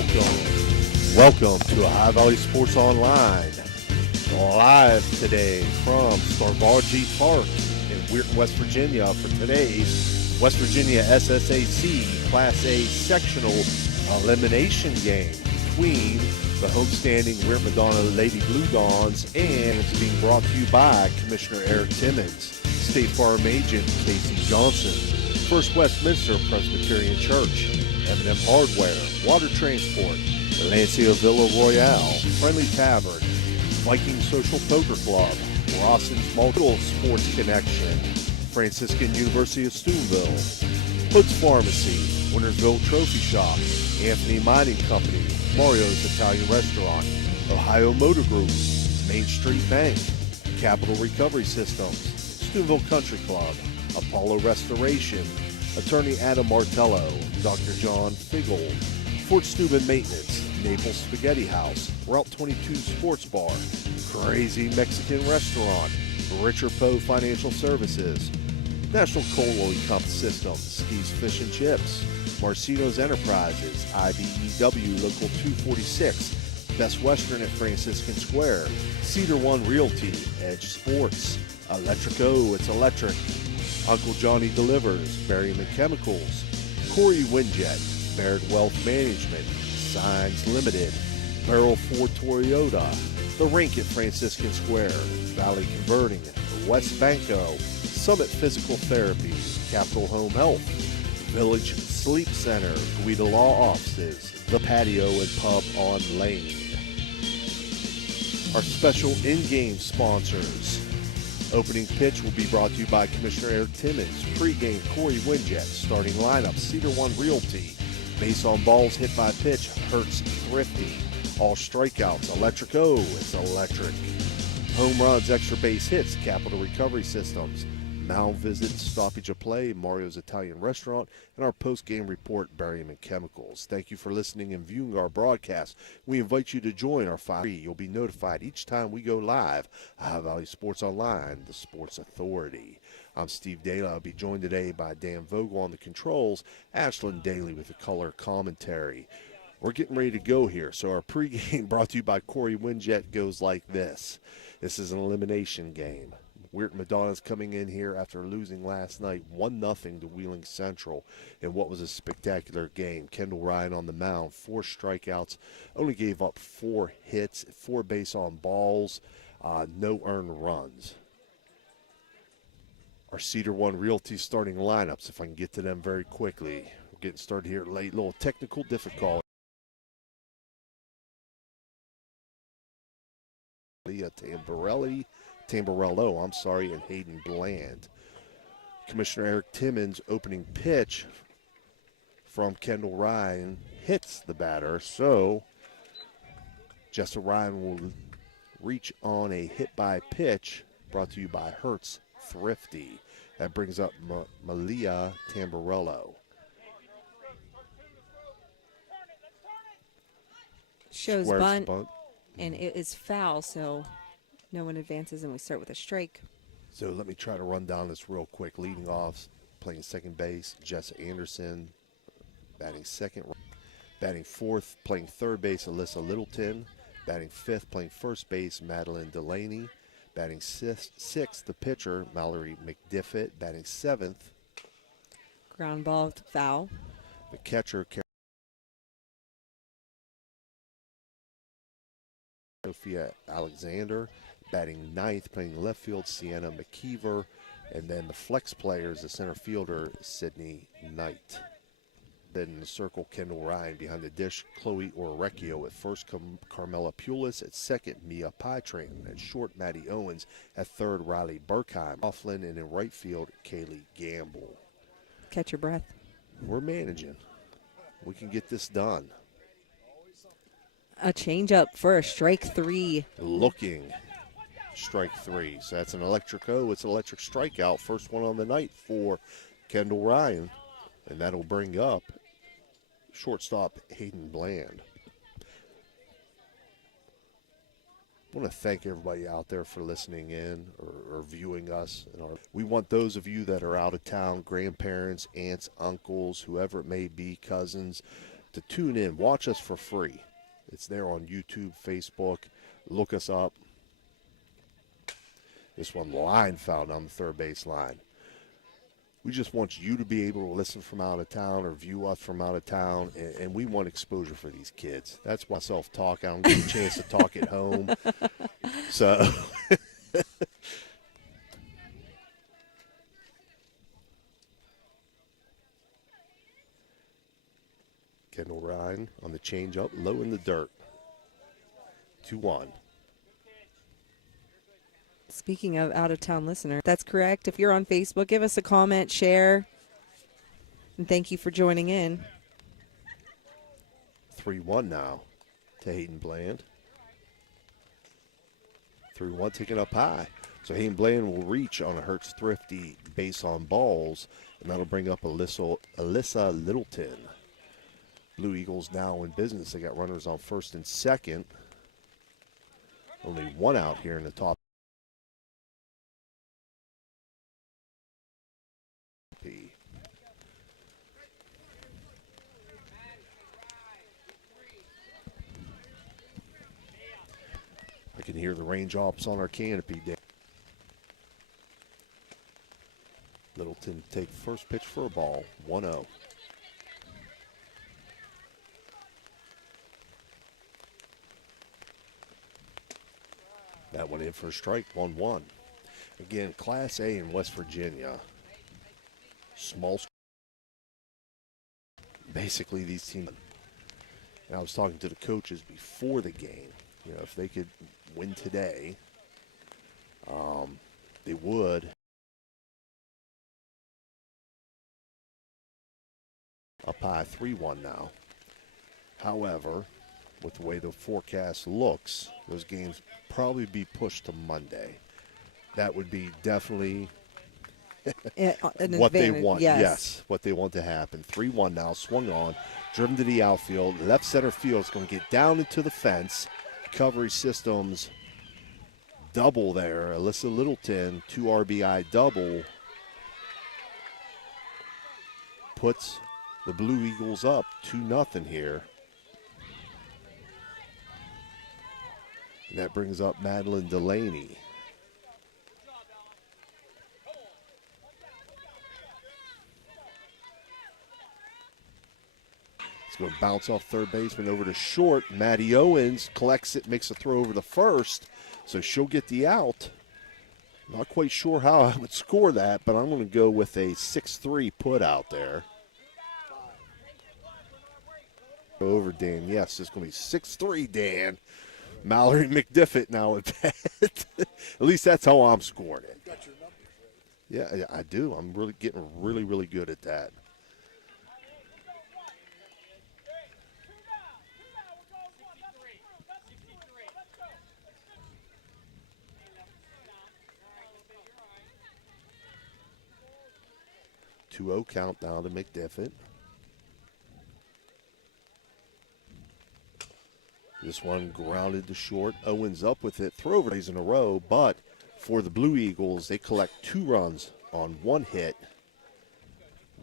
Welcome to High Valley Sports Online. Live today from Starvargy Park in Weirton, West Virginia for today's West Virginia SSAC Class A Sectional elimination game between the homestanding Magnolia Madonna Lady Blue Dons, and it's being brought to you by Commissioner Eric Timmons, State Farm Agent Casey Johnson, First Westminster Presbyterian Church, M&M Hardware, Water Transport, Lancia Villa Royale, Friendly Tavern, Viking Social Poker Club, Rawson's Multiple Sports Connection, Franciscan University of Steubenville, Hood's Pharmacy, Wintersville Trophy Shop, Anthony Mining Company, Mario's Italian Restaurant, Ohio Motor Group, Main Street Bank, Capital Recovery Systems, Steubenville Country Club, Apollo Restoration, Attorney Adam Martello, Dr. John Figel, Fort Steuben Maintenance, Naples Spaghetti House, Route 22 Sports Bar, Crazy Mexican Restaurant, Richard Poe Financial Services, National Coal Oil Pump System, Steve's Fish and Chips, Marcino's Enterprises, IBEW Local 246, Best Western at Franciscan Square, Cedar One Realty, Edge Sports, Electrico, it's electric, Uncle Johnny Delivers, Berryman Chemicals, Corey Windjet, Baird Wealth Management, Signs Limited, Barrel Ford Toyota, The Rink at Franciscan Square, Valley Converting, West Banco, Summit Physical Therapy, Capital Home Health, Village Sleep Center, Guida Law Offices, The Patio and Pub on Lane. Our special in-game sponsors. Opening pitch will be brought to you by Commissioner Eric Timmons. Pre-game, Corey Windjet. Starting lineup, Cedar One Realty. Base on balls hit by pitch, Hertz Thrifty. All strikeouts, Electrico, it's electric. Home runs, extra base hits, Capital Recovery Systems. Mound visits, stoppage of play, Mario's Italian Restaurant, and our post-game report, Berryman Chemicals. Thank you for listening and viewing our broadcast. We invite you to join our 5. You'll be notified each time we go live. High Valley Sports Online, the Sports Authority. I'm Steve Daly. I'll be joined today by Dan Vogel on the controls, Ashlyn Daly with the color commentary. We're getting ready to go here, so our pregame brought to you by Corey Windjet goes like this. This is an elimination game. Weirton Madonna's coming in here after losing last night 1-0 to Wheeling Central in what was a spectacular game. Kendall Ryan on the mound, 4 strikeouts, only gave up 4 hits, 4 base on balls, no earned runs. Our Cedar One Realty starting lineups, if I can get to them very quickly. We're getting started here late, little technical difficulty. Tamborello, and Hayden Bland. Commissioner Eric Timmons opening pitch from Kendall Ryan hits the batter, so Jessa Ryan will reach on a hit by pitch brought to you by Hertz Thrifty. That brings up Malia Tamborello. Shows bunt, and it is foul, so no one advances, and we start with a strike. So let me try to run down this real quick. Leading off, playing second base, Jess Anderson. Batting second. Batting fourth, playing third base, Alyssa Littleton. Batting fifth, playing first base, Madeline Delaney. Batting sixth, the pitcher, Mallory McDiffit. Batting seventh. Ground ball, foul. The catcher, Sophia Alexander. Batting ninth, playing left field, Sienna McKeever. And then the flex players, the center fielder, Sydney Knight. Then in the circle, Kendall Ryan. Behind the dish, Chloe Orecchio. At first, Carmela Pulis. At second, Mia Pytrain. At short, Maddie Owens. At third, Riley Burkheim. Offlin, and in right field, Kaylee Gamble. Catch your breath. We're managing. We can get this done. A changeup for a strike 3. Looking. Strike 3. So that's an electrico. It's an electric strikeout. First one on the night for Kendall Ryan. And that'll bring up shortstop Hayden Bland. I want to thank everybody out there for listening in or viewing us. We want those of you that are out of town, grandparents, aunts, uncles, whoever it may be, cousins, to tune in. Watch us for free. It's there on YouTube, Facebook. Look us up. This one, line foul on the third base line. We just want you to be able to listen from out of town or view us from out of town, and we want exposure for these kids. That's why self-talk. I don't get a chance to talk at home. So Kendall Ryan on the changeup, low in the dirt. 2-1. Speaking of out-of-town listener, that's correct. If you're on Facebook, give us a comment, share, and thank you for joining in. 3-1 now to Hayden Bland. 3-1 taken up high. So Hayden Bland will reach on a Hertz Thrifty base on balls, and that'll bring up Alyssa Littleton. Blue Eagles now in business. They got runners on first and second. Only one out here in the top. I can hear the raindrops on our canopy. Littleton take first pitch for a ball, 1-0. That one in for a strike, 1-1. Again, Class A in West Virginia. Small. Basically, these teams. And I was talking to the coaches before the game. You know, if they could win today, they would. Up high, 3-1 now. However, with the way the forecast looks, those games probably be pushed to Monday. That would be definitely what they want. Yes, what they want to happen. 3-1 now, swung on, driven to the outfield. Left center field is going to get down into the fence. Recovery systems double there. Alyssa Littleton, 2 RBI double, puts the Blue Eagles up 2-0 here. And that brings up Madeline Delaney. It's going to bounce off third baseman over to short. Maddie Owens collects it, makes a throw over to first, so she'll get the out. Not quite sure how I would score that, but I'm going to go with a 6-3 put out there. Over Dan. Yes, it's going to be 6-3, Dan. Mallory McDiffett now at bat. At least that's how I'm scoring it. You got your numbers, right? Yeah, I do. I'm really getting really good at that. Two-0 count down to McDiffett. This one grounded to short. Owens up with it. Throw over in a row, but for the Blue Eagles, they collect 2 runs on 1 hit.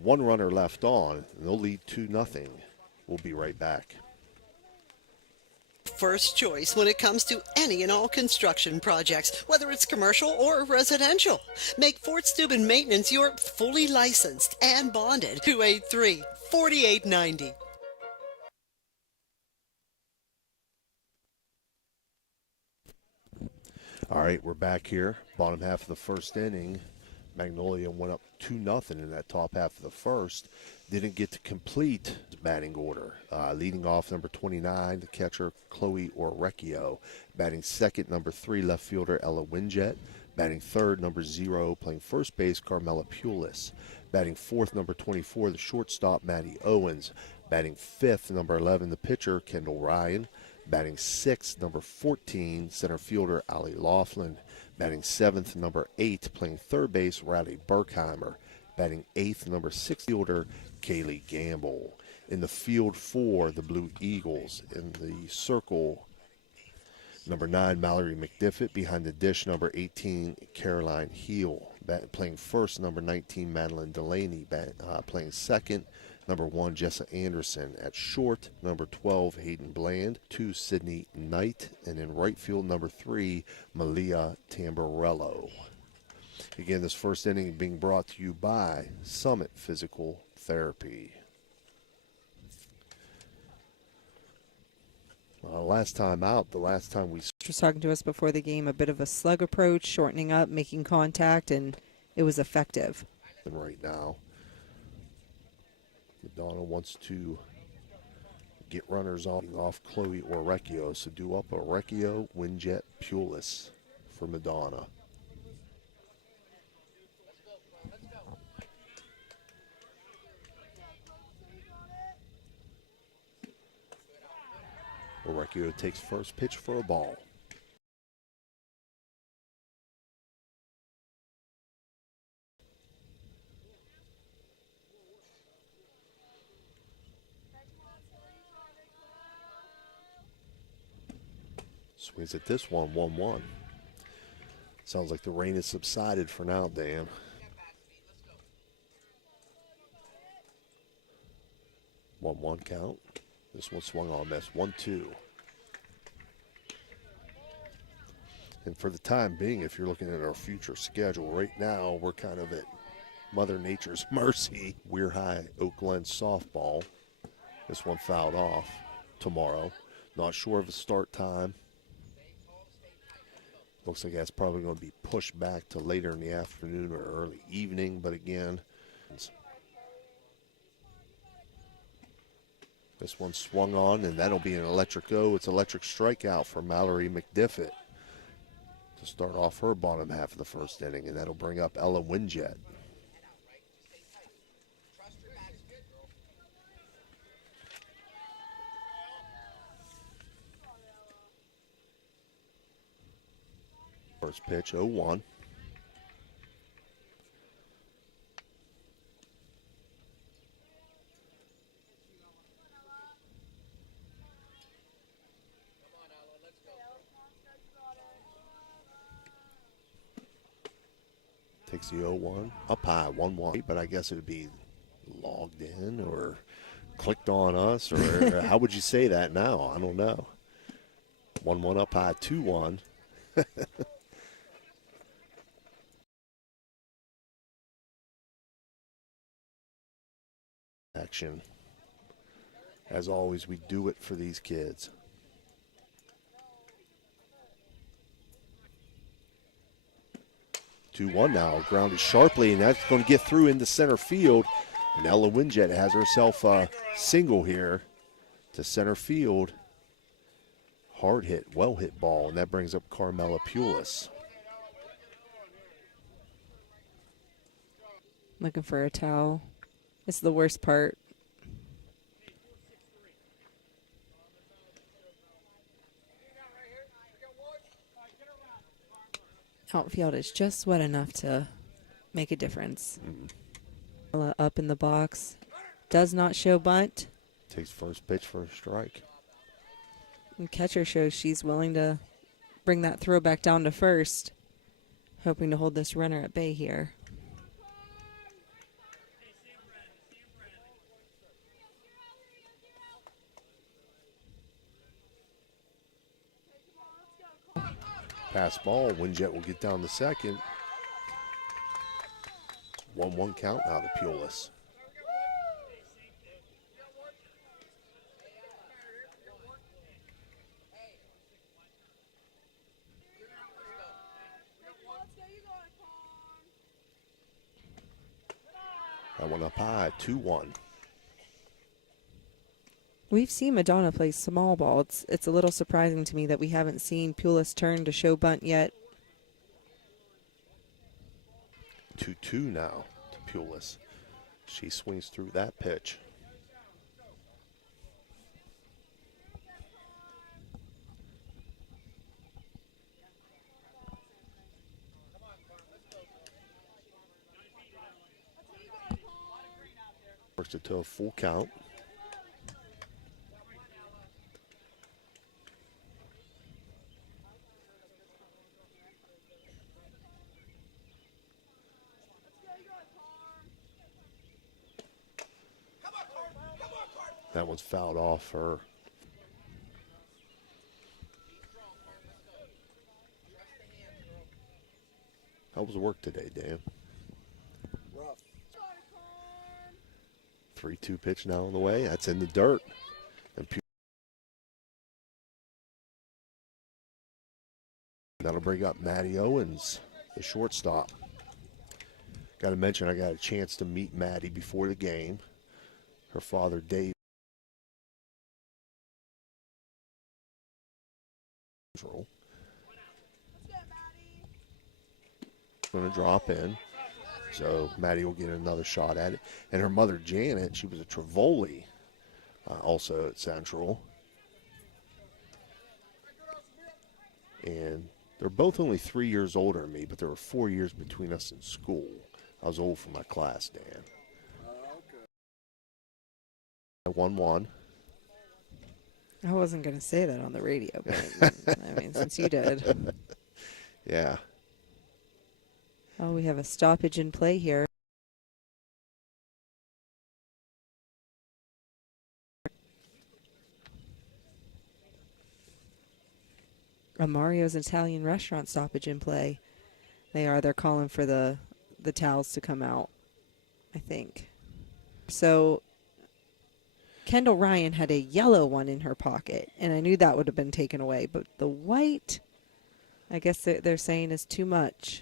1 runner left on, and they'll lead 2-0. We'll be right back. First choice when it comes to any and all construction projects, whether it's commercial or residential. Make Fort Steuben Maintenance your fully licensed and bonded. 283-4890. All right, we're back here. Bottom half of the first inning. Magnolia went up 2-0 in that top half of the first. Didn't get to complete the batting order. Leading off, number 29, the catcher, Chloe Orecchio. Batting second, number 3, left fielder, Ella Winjet. Batting third, number 0, playing first base, Carmela Pulis. Batting fourth, number 24, the shortstop, Maddie Owens. Batting fifth, number 11, the pitcher, Kendall Ryan. Batting sixth, number 14, center fielder, Allie Laughlin. Batting seventh, number 8, playing third base, Riley Berkheimer. Batting eighth, number 6 fielder, Kaylee Gamble. In the field for the Blue Eagles, in the circle, number 9, Mallory McDiffett. Behind the dish, number 18, Caroline Heel. Playing first, number 19, Madeline Delaney. Playing second, Number 1, Jessa Anderson. At short, number 12, Hayden Bland. 2, Sydney Knight. And in right field, number 3, Malia Tamburello. Again, this first inning being brought to you by Summit Physical Therapy. Last time out, the last time we was talking to us before the game, a bit of a slug approach, shortening up, making contact, and it was effective. Right now, Madonna wants to get runners off Chloe Orecchio. So do up Orecchio, Winjet, Pulis for Madonna. Orecchio takes first pitch for a ball. Swings at this one, 1-1. Sounds like the rain has subsided for now, Dan. One count. This one swung on, miss. 1-2. And for the time being, if you're looking at our future schedule, right now we're kind of at Mother Nature's mercy. We're High Oak Glen softball. This one fouled off tomorrow. Not sure of a start time. Looks like that's probably going to be pushed back to later in the afternoon or early evening. But again, this one swung on, and that'll be an electric go. It's electric strikeout for Mallory McDiffit to start off her bottom half of the first inning, and that'll bring up Ella Winjet. First pitch, 0-1. Takes the 0-1. Up high, 1-1. But I guess it would be logged in or clicked on us, or how would you say that now? I don't know. 1-1 up high, 2-1. Action. As always, we do it for these kids. Two one now, grounded sharply, and that's going to get through into center field. And Ella Winjet has herself a single here to center field. Hard hit, well hit ball, and that brings up Carmela Pulis. Looking for a towel. It's the worst part. Outfield is just wet enough to make a difference. Up in the box. Does not show bunt. Takes first pitch for a strike. And catcher shows she's willing to bring that throw back down to first. Hoping to hold this runner at bay here. Pass ball, Winjet will get down to second. 1-1 count now to Pulis. That one up high, 2-1. We've seen Madonna play small ball. It's a little surprising to me that we haven't seen Pulis turn to show bunt yet. 2-2 now to Pulis. She swings through that pitch. Works it to a full count. That one's fouled off her. How was the work today, Dan? Rough. 3-2 pitch now on the way. That's in the dirt. And that'll bring up Maddie Owens, the shortstop. Got to mention, I got a chance to meet Maddie before the game. Her father, Dave, going to drop in. So Maddie will get another shot at it. And her mother, Janet, she was a Trivoli, also at Central. And they're both only 3 years older than me, but there were 4 years between us in school. I was old for my class, Dan. 1-1. I wasn't going to say that on the radio, but I mean, since you did. Yeah. Oh, we have a stoppage in play here. A Mario's Italian restaurant stoppage in play. They're calling for the towels to come out, I think. So Kendall Ryan had a yellow one in her pocket, and I knew that would have been taken away. But the white, I guess they're saying is too much.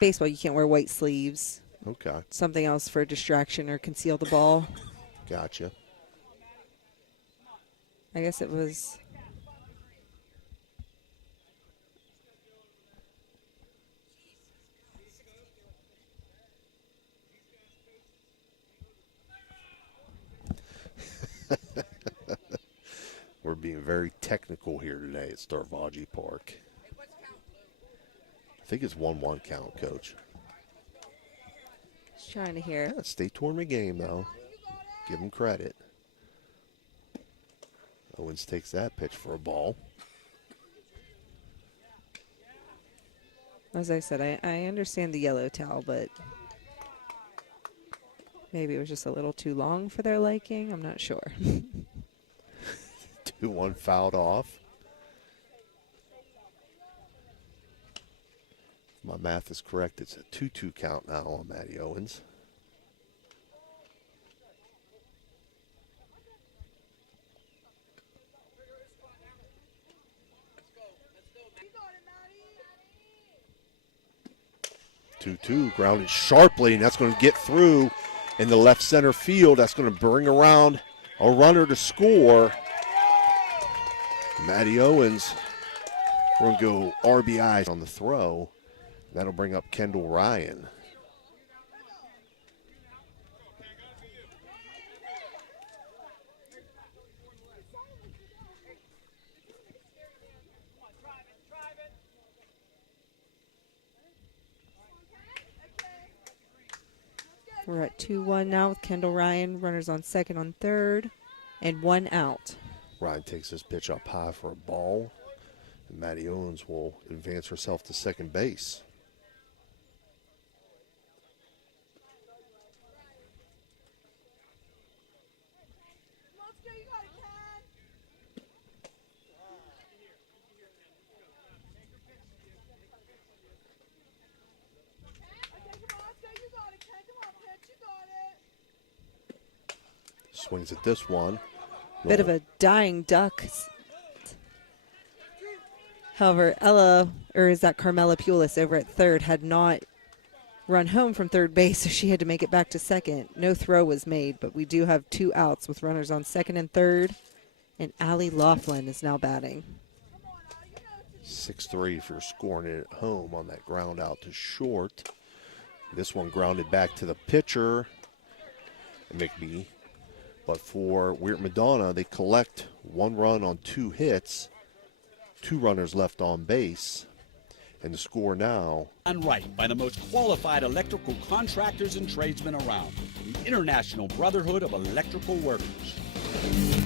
Baseball, you can't wear white sleeves. Okay. Something else for distraction or conceal the ball. Gotcha. I guess it was. We're being very technical here today at Starvaji Park. I think it's 1-1 count, Coach. Just trying to hear. Yeah, state tournament game, though. Give him credit. Owens takes that pitch for a ball. As I said, I understand the yellow towel, but maybe it was just a little too long for their liking. I'm not sure. 2-1 fouled off. If my math is correct, it's a 2-2 count now on Maddie Owens. Two grounded sharply, and that's going to get through in the left center field. That's going to bring around a runner to score. Maddie Owens, we're going to go RBI on the throw. That'll bring up Kendall Ryan. We're at 2-1 now with Kendall Ryan. Runners on second, on third, and one out. Ryan takes this pitch up high for a ball. And Maddie Owens will advance herself to second base. Swings at this one. Bit of a dying duck. However, Carmela Pulis over at third had not run home from third base, so she had to make it back to second. No throw was made, but we do have two outs with runners on second and third, and Allie Laughlin is now batting. 6-3 for scoring it at home on that ground out to short. This one grounded back to the pitcher, McBee. But for Weird Madonna, they collect one run on 2 hits, 2 runners left on base, and the score now. Done right by the most qualified electrical contractors and tradesmen around, the International Brotherhood of Electrical Workers.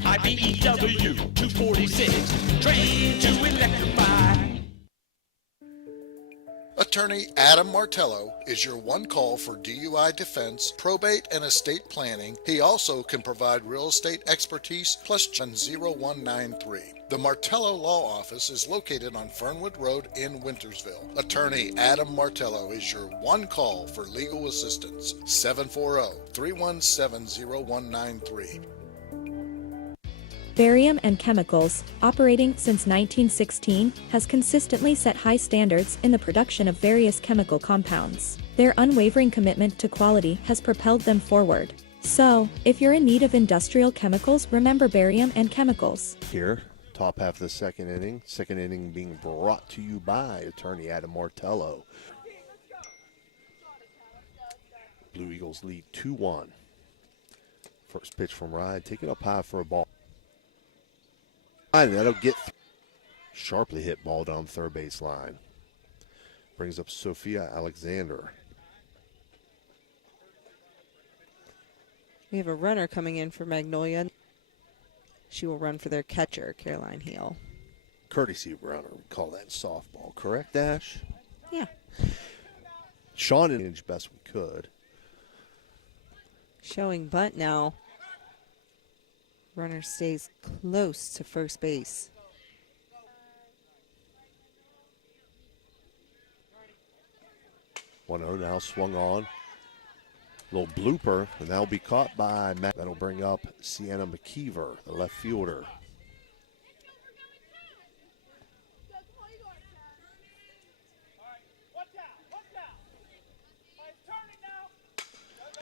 IBEW 246, trained to electrify. A Attorney Adam Martello is your one call for DUI defense, probate, and estate planning. He also can provide real estate expertise plus 0193. The Martello Law Office is located on Fernwood Road in Wintersville. Attorney Adam Martello is your one call for legal assistance. 740-317-0193. Barium and Chemicals, operating since 1916, has consistently set high standards in the production of various chemical compounds. Their unwavering commitment to quality has propelled them forward. So, if you're in need of industrial chemicals, remember Barium and Chemicals. Here, top half of the second inning being brought to you by attorney Adam Martello. Blue Eagles lead 2-1. First pitch from Ryan, taken up high for a ball. And that'll get sharply hit ball down third base line. Brings up Sophia Alexander. We have a runner coming in for Magnolia. She will run for their catcher, Caroline Heel. Courtesy runner, we call that in softball, correct, Dash? Yeah. Sean managed best we could. Showing bunt now. Runner stays close to first base. One zero now swung on. Little blooper, and that'll be caught by Matt. That'll bring up Sienna McKeever, the left fielder.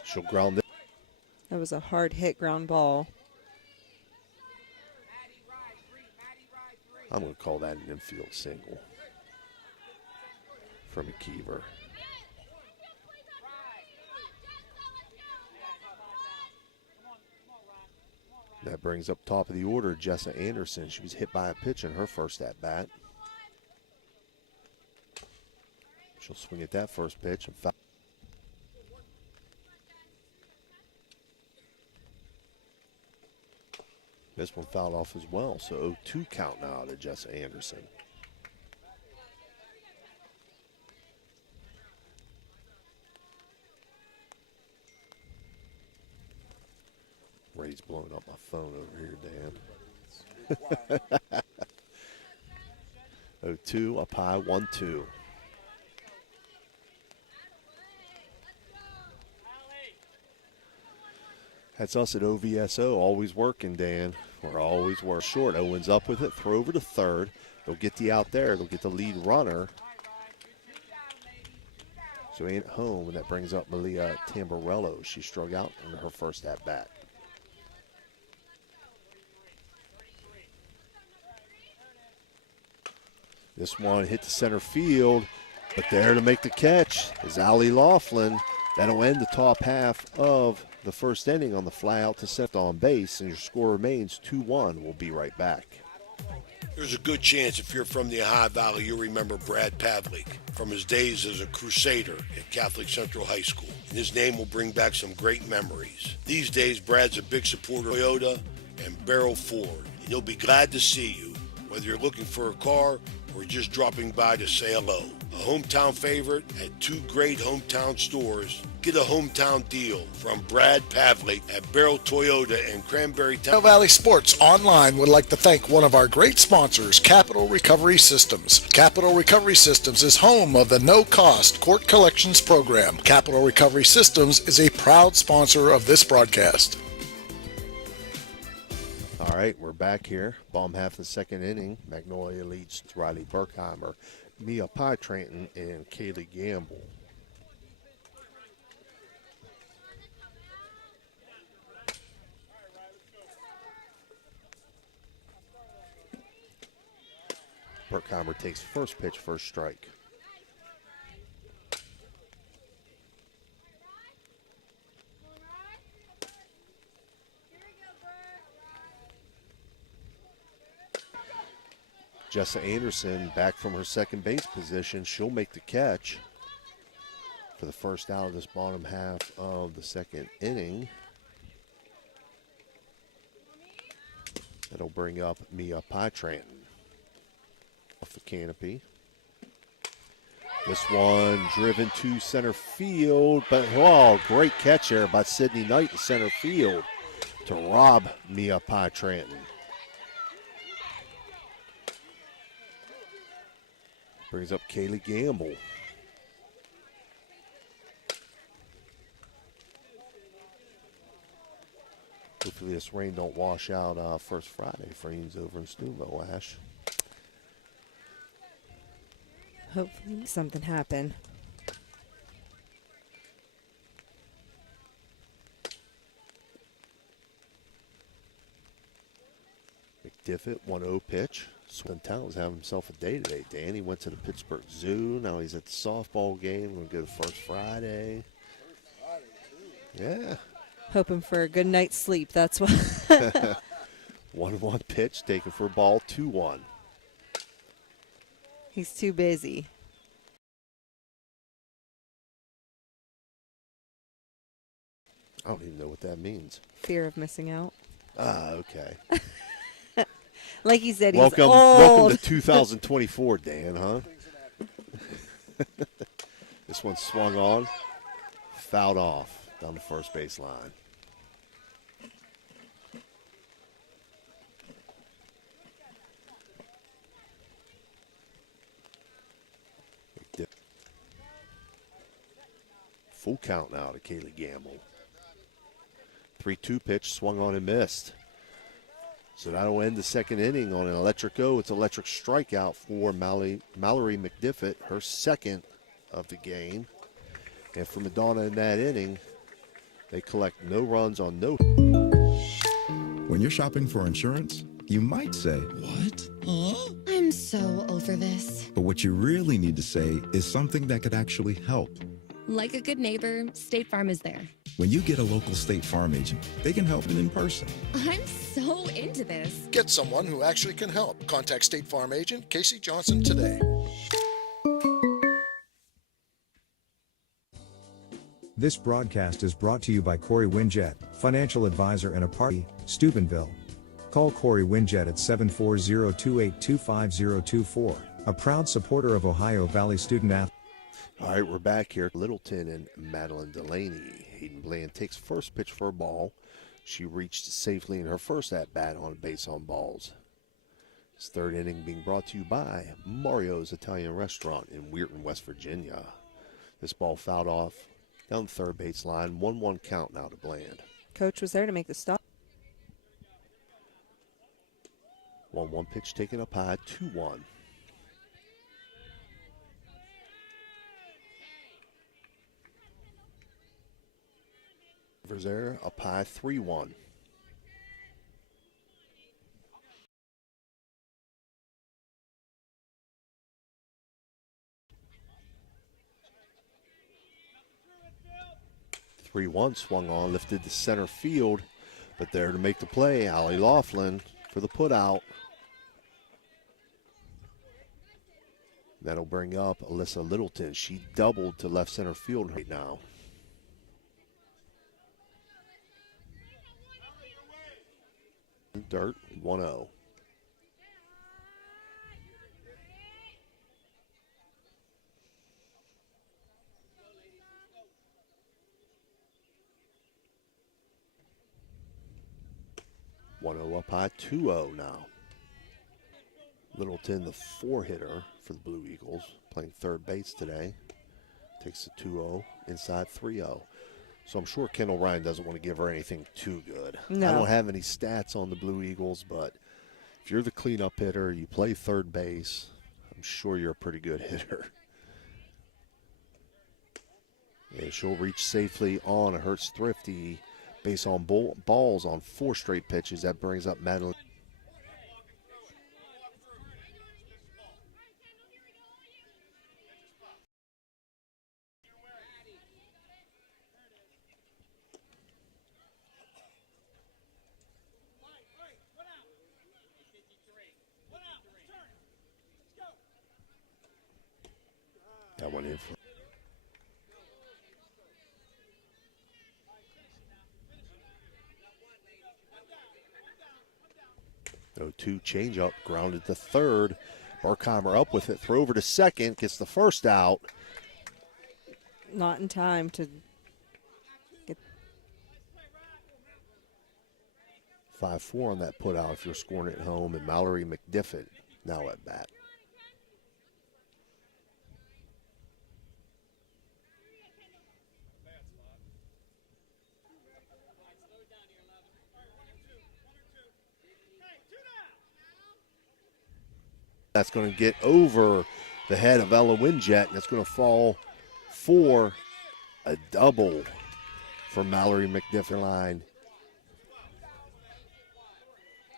She'll ground it. That was a hard hit ground ball. I'm going to call that an infield single for McKeever. That brings up top of the order Jessa Anderson. She was hit by a pitch in her first at-bat. She'll swing at that first pitch and foul. This one fouled off as well, so 0-2 count now to Jessa Anderson. Ray's blowing up my phone over here, Dan. 0-2, up high, 1-2. That's us at OVSO, always working, Dan. We're always working. Short, Owens up with it, throw over to third. They'll get the out there. They'll get the lead runner. So ain't at home, and that brings up Malia Tamborello. She struck out in her first at-bat. This one hit the center field, but there to make the catch is Allie Laughlin. That'll end the top half of the first inning on the fly out to set on base, and your score remains 2-1. We'll be right back. There's a good chance if you're from the Ohio Valley, you'll remember Brad Pavlik from his days as a crusader at Catholic Central High School. And his name will bring back some great memories. These days, Brad's a big supporter of Toyota and Barrel Ford. And he'll be glad to see you, whether you're looking for a car or just dropping by to say hello. A hometown favorite at two great hometown stores. Get a hometown deal from Brad Pavlik at Barrel Toyota in Cranberry Town. Ohio Valley Sports Online would like to thank one of our great sponsors, Capital Recovery Systems. Capital Recovery Systems is home of the no-cost court collections program. Capital Recovery Systems is a proud sponsor of this broadcast. All right, we're back here. Bottom half of the second inning. Magnolia leads Riley Burkheimer, Mia Pietranton, and Kaylee Gamble. Burkheimer takes first pitch, first strike. Jessa Anderson back from her second base position. She'll make the catch for the first out of this bottom half of the second inning. That'll bring up Mia Pietranton off the canopy. This one driven to center field, but oh, great catch there by Sidney Knight in center field to rob Mia Pye-Tranton. Brings up Kaylee Gamble. Hopefully this rain don't wash out first Friday for you over in Steubenville, Ash. Hopefully something happen. McDiffett, 1-0 pitch. Swin Towns having himself a day today. Danny went to the Pittsburgh Zoo. Now he's at the softball game. We'll go to First Friday. Yeah. Hoping for a good night's sleep. That's what. 1-1 pitch taken for ball, 2-1. He's too busy. I don't even know what that means. Fear of missing out. Ah, okay. Like he said, welcome, he's old. Welcome to 2024, Dan, huh? This one swung on, fouled off down the first base line. Full count now to Kaylee Gamble. 3-2 pitch, swung on and missed. So that'll end the second inning on an electric O. It's electric strikeout for Mallory McDiffett, her second of the game. And for Madonna in that inning, they collect no runs on no. When you're shopping for insurance, you might say, "What? Huh? I'm so over this." But what you really need to say is something that could actually help. Like a good neighbor, State Farm is there. When you get a local State Farm agent, they can help in person. I'm so into this. Get someone who actually can help. Contact State Farm agent Casey Johnson today. This broadcast is brought to you by Corey Winjet, financial advisor and a party, Steubenville. Call Corey Winjet at 740-282-5024, a proud supporter of Ohio Valley Student Athletes. All right, we're back here. Littleton and Madeline Delaney. Hayden Bland takes first pitch for a ball. She reached safely in her first at-bat on base on balls. This third inning being brought to you by Mario's Italian Restaurant in Weirton, West Virginia. This ball fouled off down the third base line. 1-1 count now to Bland. Coach was there to make the stop. 1-1 pitch taken up high, 2-1. Rivers there, up high, 3-1. Swung on, lifted to center field, but there to make the play, Allie Laughlin for the putout. That'll bring up Alyssa Littleton. She doubled to left center field right now. Dirt, 1-0. Up high, 2-0 now. Littleton, the 4-hitter for the Blue Eagles, playing third base today. Takes the 2-0, inside 3-0. So I'm sure Kendall Ryan doesn't want to give her anything too good. No. I don't have any stats on the Blue Eagles, but if you're the cleanup hitter, you play third base, I'm sure you're a pretty good hitter. And she'll reach safely on a Hertz Thrifty base on balls on 4 straight pitches. That brings up Madeline. That one in for 0-2 changeup, grounded to third. Burkheimer up with it, throw over to second, gets the first out. Not in time to get 5-4 on that put out if you're scoring at home, and Mallory McDiffit now at bat. That's going to get over the head of Ella Winjet, and it's going to fall for a double for Mallory McDiffin line.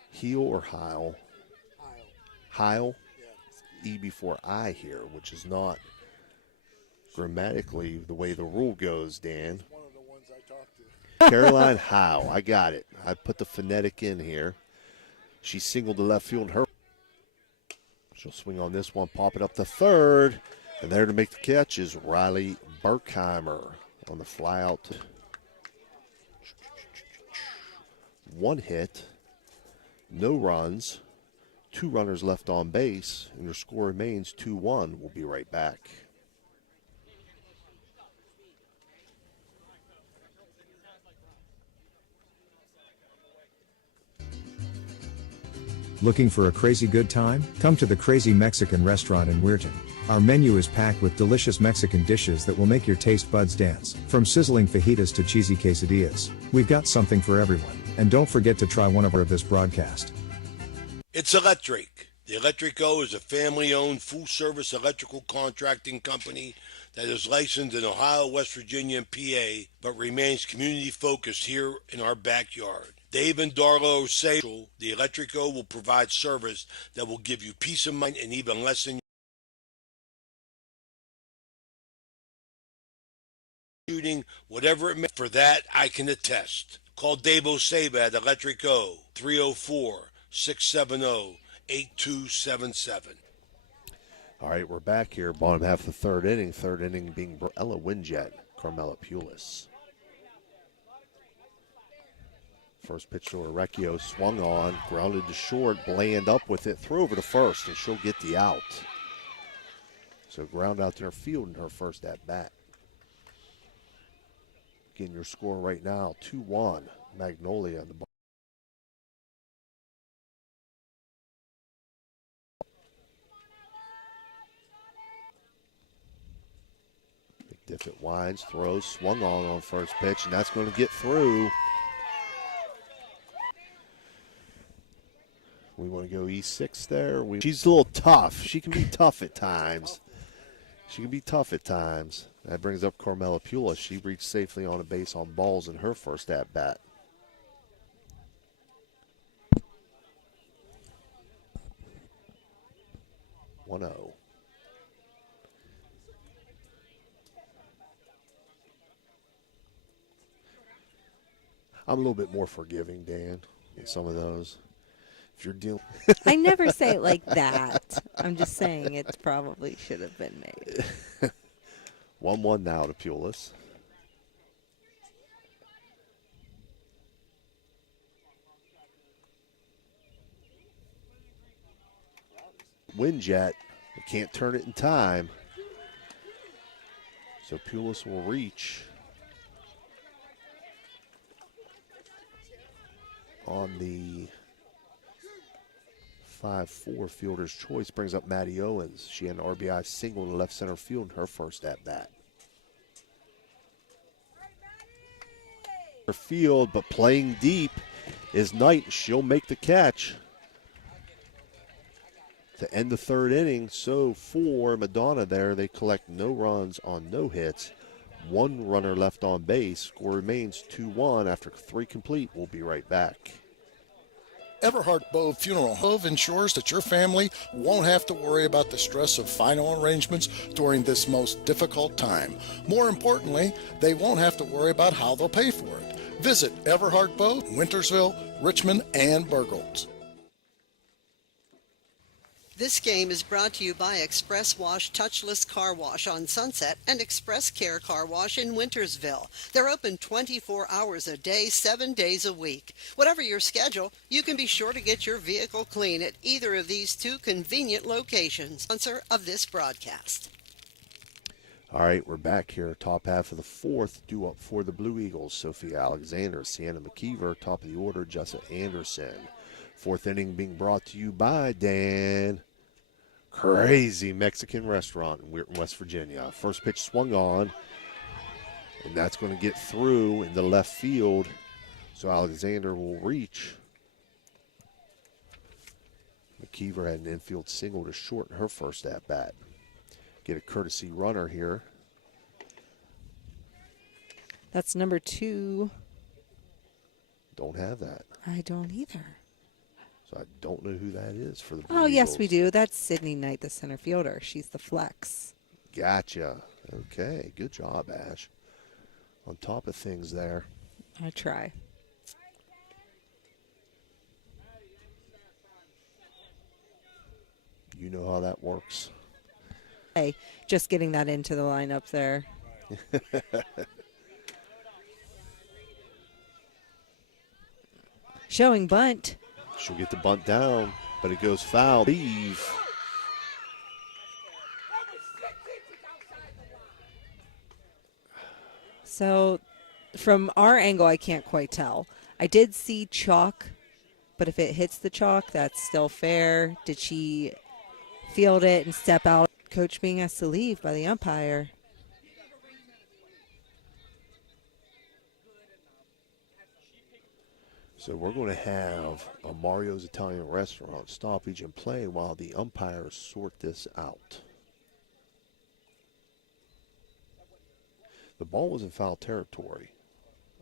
Heel or Heil? Heil. E before I here, which is not grammatically the way the rule goes, Dan. One of the ones I talked to. Caroline Heil. I got it. I put the phonetic in here. She singled to left field. She'll swing on this one, pop it up to third. And there to make the catch is Riley Burkheimer on the fly out. One hit, no runs, 2 runners left on base, and your score remains 2-1. We'll be right back. Looking for a crazy good time? Come to the Crazy Mexican Restaurant in Weirton. Our menu is packed with delicious Mexican dishes that will make your taste buds dance. From sizzling fajitas to cheesy quesadillas, we've got something for everyone. And don't forget to try one of our of this broadcast. It's Electric. The Electrico is a family-owned, full-service electrical contracting company that is licensed in Ohio, West Virginia, and PA, but remains community-focused here in our backyard. Dave and Darlo say the Electrico will provide service that will give you peace of mind and even lessen shooting, whatever it may. For that, I can attest. Call Dave Oseba at Electrico, 304-670-8277. All right, we're back here. Bottom half of the third inning. Third inning being Ella Winjet, Carmela Pulis. First pitch to Orecchio, swung on, grounded to short, Bland up with it, throw over to first, and she'll get the out. So ground out to her field in her first at bat. Again, your score right now, 2-1, Magnolia on the ball. McDiffit winds, throws, swung on first pitch, and that's going to get through. We want to go E6 there. She's a little tough. She can be tough at times. That brings up Carmela Pulis. She reached safely on a base on balls in her first at-bat. I'm a little bit more forgiving, Dan, in some of those. If you're dealing, I never say it like that. I'm just saying it probably should have been made. 1-1 now to Pulis. Windjet, they can't turn it in time. So Pulis will reach on the 5-4 fielder's choice. Brings up Maddie Owens. She had an RBI single to left center field in her first at-bat. Her field, but playing deep is Knight. She'll make the catch to end the third inning. So for Madonna there, they collect no runs on no hits. 1 runner left on base. Score remains 2-1 after 3 complete. We'll be right back. Everhart Bove Funeral Home ensures that your family won't have to worry about the stress of final arrangements during this most difficult time. More importantly, they won't have to worry about how they'll pay for it. Visit Everhart Bove, Wintersville, Richmond, and Burgolds. This game is brought to you by Express Wash Touchless Car Wash on Sunset and Express Care Car Wash in Wintersville. They're open 24 hours a day, 7 days a week. Whatever your schedule, you can be sure to get your vehicle clean at either of these two convenient locations. Sponsor of this broadcast. All right, we're back here. Top half of the fourth, due up for the Blue Eagles. Sophia Alexander, Sienna McKeever, top of the order, Jessa Anderson. Fourth inning being brought to you by Dan. Crazy Mexican restaurant in Weirton, West Virginia. First pitch swung on, and that's going to get through in the left field, so Alexander will reach. McKeever had an infield single to shorten her first at-bat. Get a courtesy runner here. That's number 2. Don't have that. I don't either. So I don't know who that is for the Blue Oh, yes, Eagles. we do. That's Sydney Knight, the center fielder. She's the flex. Gotcha. Okay, good job, Ash. On top of things there. I try. You know how that works. Hey, just getting that into the lineup there. Showing bunt. She'll get the bunt down, but it goes foul. Leave. So from our angle, I can't quite tell. I did see chalk, but if it hits the chalk, that's still fair. Did she field it and step out? Coach being asked to leave by the umpire. So we're going to have a Mario's Italian Restaurant stoppage and play while the umpires sort this out. The ball was in foul territory.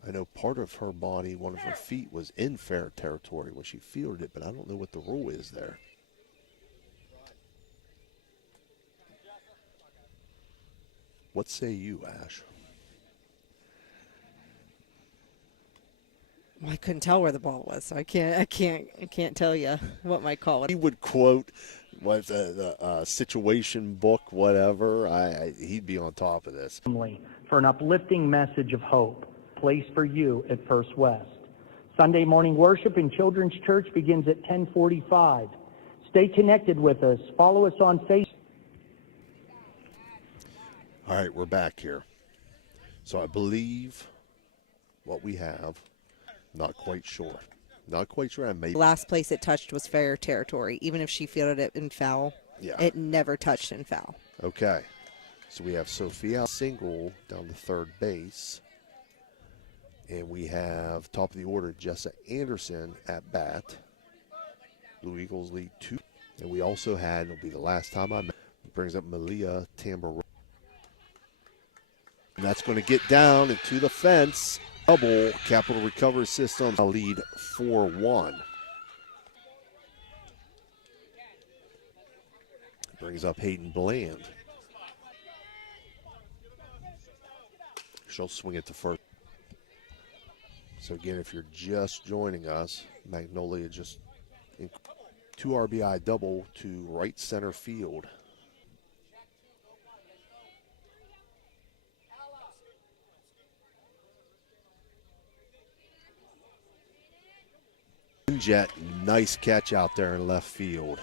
I know part of her body, one of her feet, was in fair territory when she fielded it, but I don't know what the rule is there. What say you, Ash? Well, I couldn't tell where the ball was, so I can't tell you what my call He was. would quote what the situation book, whatever. He'd be on top of this. For an uplifting message of hope, place for you at First West. Sunday morning worship in Children's Church begins at 10:45. Stay connected with us. Follow us on Facebook. All right, we're back here. So I believe what we have, not quite sure. Not quite sure. I may. Last place it touched was fair territory. Even if she fielded it in foul, it never touched in foul. Okay. So we have Sophia single down to third base. And we have top of the order, Jessa Anderson at bat. Blue Eagles lead 2. And we also had, it'll be the last time I met, brings up Malia Tambor. And that's going to get down into the fence. Double Capital Recovery System lead 4-1. Brings up Hayden Bland. She'll swing it to first. So again, if you're just joining us, Magnolia just 2 RBI double to right center field. Jet, nice catch out there in left field.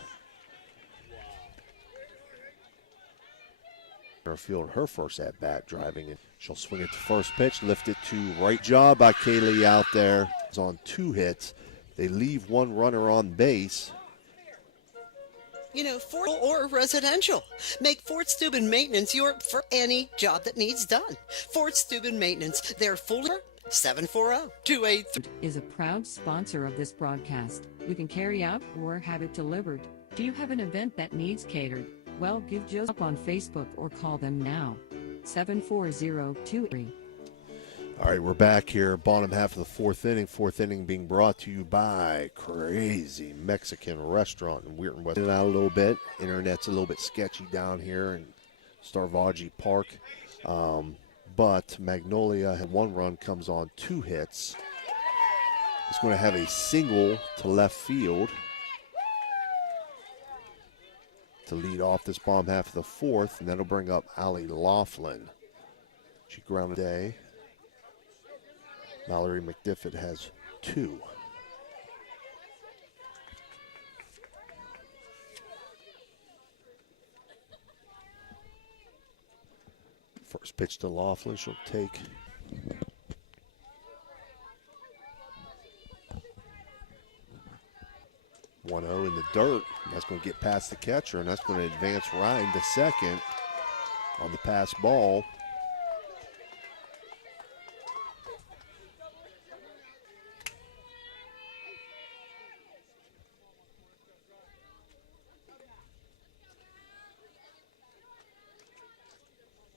Her field, her first at bat, driving it. She'll swing it to first pitch, lift it to right. Job by Kaylee out there. It's on 2 hits. They leave 1 runner on base. You know, Fort or residential. Make Fort Steuben Maintenance your for any job that needs done. Fort Steuben Maintenance. They're full 740-283. Is a proud sponsor of this broadcast. You can carry out or have it delivered. Do you have an event that needs catered? Well, give Joe up on Facebook or call them now. 740-23. All right, we're back here, bottom half of the fourth inning. Fourth inning being brought to you by Crazy Mexican Restaurant in Weirton, West. Out a little bit. Internet's a little bit sketchy down here in Starvaji Park. But Magnolia had 1 run, comes on 2 hits. It's going to have a single to left field. to lead off this bottom half of the fourth, and that'll bring up Allie Laughlin. She grounded today. Mallory McDiffit has 2. First pitch to Laughlin, she'll take. (1-0) in the dirt. That's going to get past the catcher, and that's going to advance Ryan to second on the pass ball.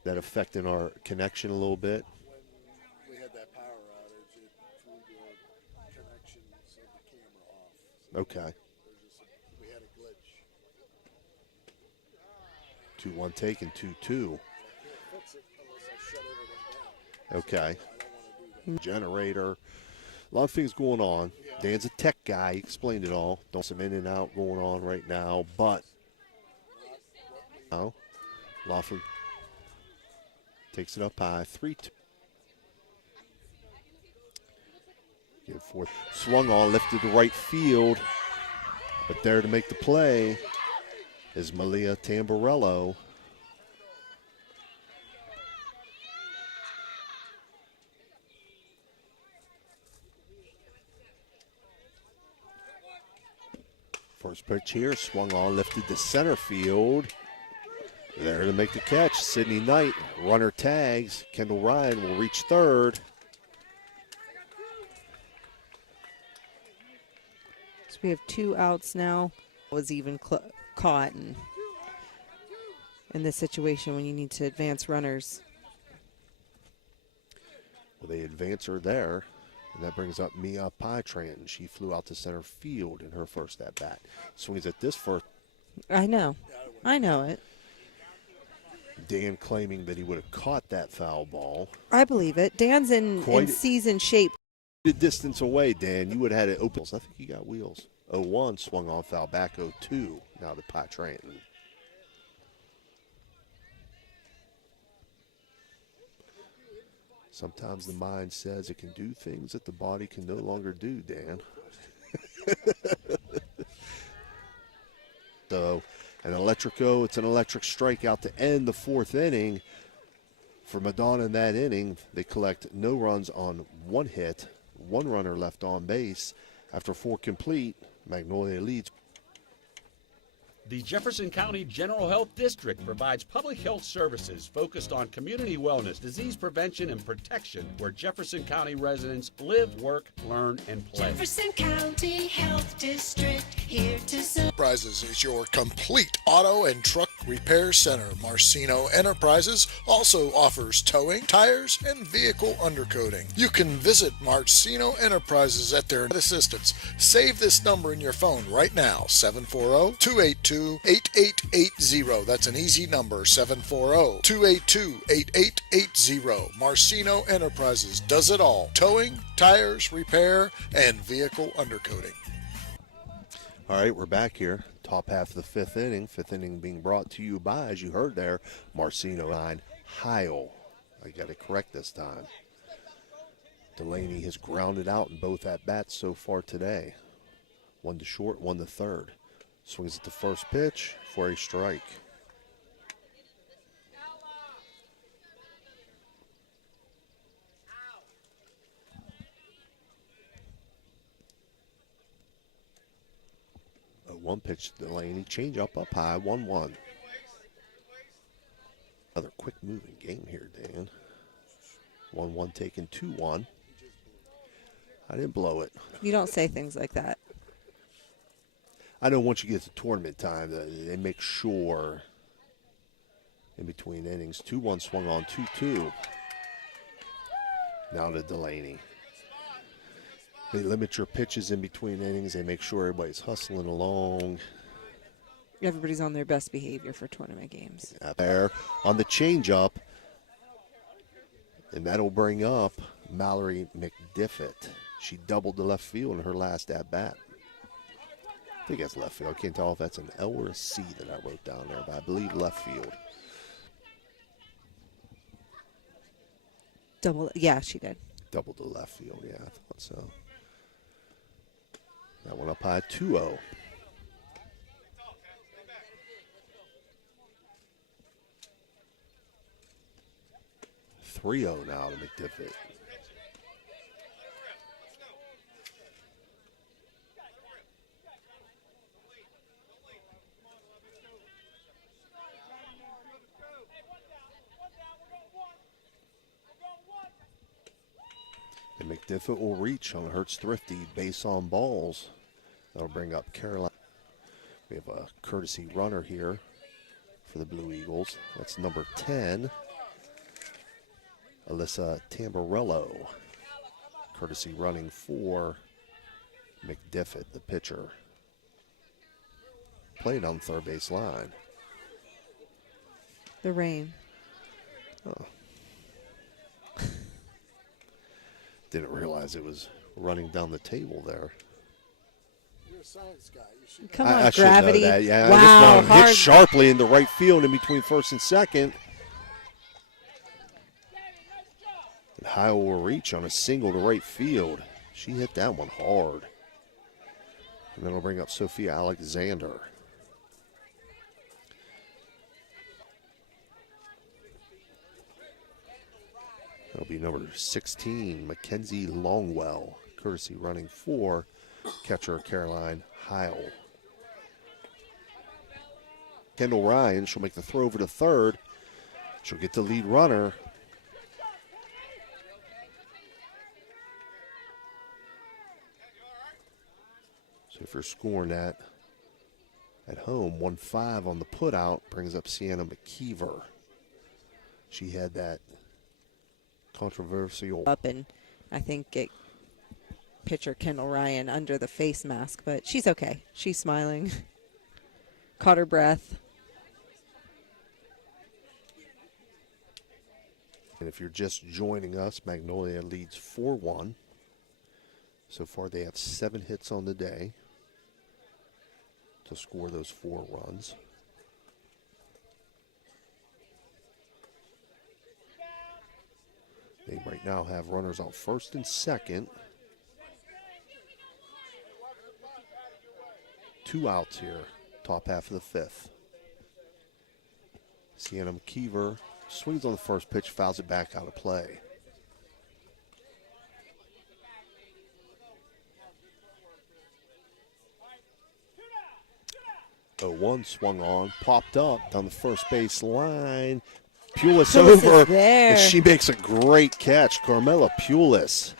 That affecting our connection a little bit. When we had that power outage, it threw the connections of the camera off. Okay. We had a glitch. 2-1 taken, 2-2. Okay. Generator. A lot of things going on. Dan's a tech guy. He explained it all. Don't some in and out going on right now, but now Laughlin takes it up high, 3-2. Give forth. Swung on, lifted to right field. But there to make the play is Malia Tamburello. First pitch here, swung on, lifted to center field. There to make the catch, Sydney Knight. Runner tags. Kendall Ryan will reach third. So we have 2 outs now. Was even caught in this situation when you need to advance runners. Well, they advance her there, and that brings up Mia Pytran. She flew out to center field in her first at-bat. Swings at this first. I know it. Dan claiming that he would have caught that foul ball. I believe it. Dan's in season shape. The distance away, Dan. You would have had it open. I think you got wheels. 0-1 swung on foul back. 0-2 now to Pytran. Sometimes the mind says it can do things that the body can no longer do, Dan. So, it's an electric strikeout to end the fourth inning. For Madonna in that inning, they collect no runs on 1 hit, 1 runner left on base. After 4 complete, Magnolia leads. The Jefferson County General Health District provides public health services focused on community wellness, disease prevention, and protection where Jefferson County residents live, work, learn, and play. Jefferson County Health District, here to serve. Enterprises is your complete auto and truck repair center. Marcino Enterprises also offers towing, tires, and vehicle undercoating. You can visit Marcino Enterprises at their assistance. Save this number in your phone right now, 740-282-8880. That's an easy number, 740-282-8880. Marcino Enterprises does it all. Towing, tires, repair, and vehicle undercoating. All right, we're back here. Top half of the fifth inning. Fifth inning being brought to you by, as you heard there, Marcino 9, Heil. I got it correct this time. Delaney has grounded out in both at-bats so far today. 1 to short, 1 to third. Swings at the first pitch for a strike. One pitch to Delaney, change up high, 1-1. Another quick moving game here, Dan. 1-1 taken, 2-1. I didn't blow it. You don't say things like that. I know once you get to tournament time, they make sure in between innings. 2-1 swung on, 2-2. Now to Delaney. They limit your pitches in between innings. They make sure everybody's hustling along. Everybody's on their best behavior for tournament games. There on the changeup, and that'll bring up Mallory McDiffit. She doubled the left field in her last at-bat. I think that's left field. I can't tell if that's an L or a C that I wrote down there, but I believe left field. Yeah, she did. Double to left field, yeah, I thought so. That one up high, 2-0. (3-0) now to McDiffit. And McDiffit will reach on Hertz Thrifty base on balls. That'll bring up Carolina. We have a courtesy runner here for the Blue Eagles. That's number 10, Alyssa Tamborello. Courtesy running for McDiffit, the pitcher. Played on third base line. The rain. Oh. Didn't realize it was running down the table there. You're a science guy. You should Come on, I gravity. Should know that. Yeah, Wow, this one hit sharply in the right field in between first and second. And Hyle will reach on a single to right field. She hit that one hard. And then it'll bring up Sophia Alexander. That'll be number 16, Mackenzie Longwell, courtesy running for catcher Caroline Hyle. Kendall Ryan, she'll make the throw over to third. She'll get the lead runner. So if you're scoring that at home, 1-5 on the putout brings up Sienna McKeever. She had that controversial up, and I think it pitcher Kendall Ryan under the face mask, but she's okay. She's smiling. Caught her breath. And if you're just joining us, Magnolia leads 4-1. So far they have 7 hits on the day to score those 4 runs. They right now have runners on first and second. 2 outs here, top half of the 5th. Sienna McKeever swings on the first pitch, fouls it back out of play. Oh, 1 swung on, popped up down the first base line. Pulis over, and she makes a great catch. Carmela Pulis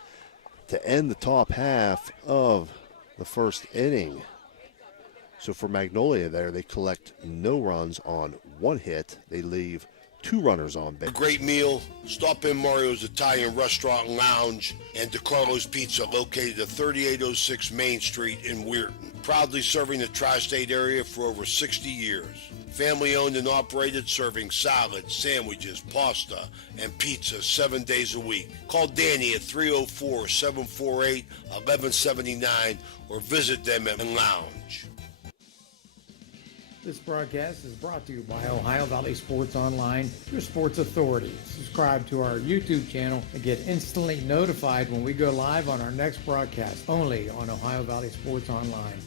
to end the top half of the first inning. So for Magnolia there, they collect no runs on 1 hit. They leave 2 runners on base. A great meal. Stop in Mario's Italian Restaurant and Lounge and DeCarlo's Pizza, located at 3806 Main Street in Weirton. Proudly serving the tri-state area for over 60 years. Family owned and operated, serving salads, sandwiches, pasta, and pizza 7 days a week. Call Danny at 304-748-1179 or visit them at Lounge. This broadcast is brought to you by Ohio Valley Sports Online, your sports authority. Subscribe to our YouTube channel and get instantly notified when we go live on our next broadcast, only on Ohio Valley Sports Online.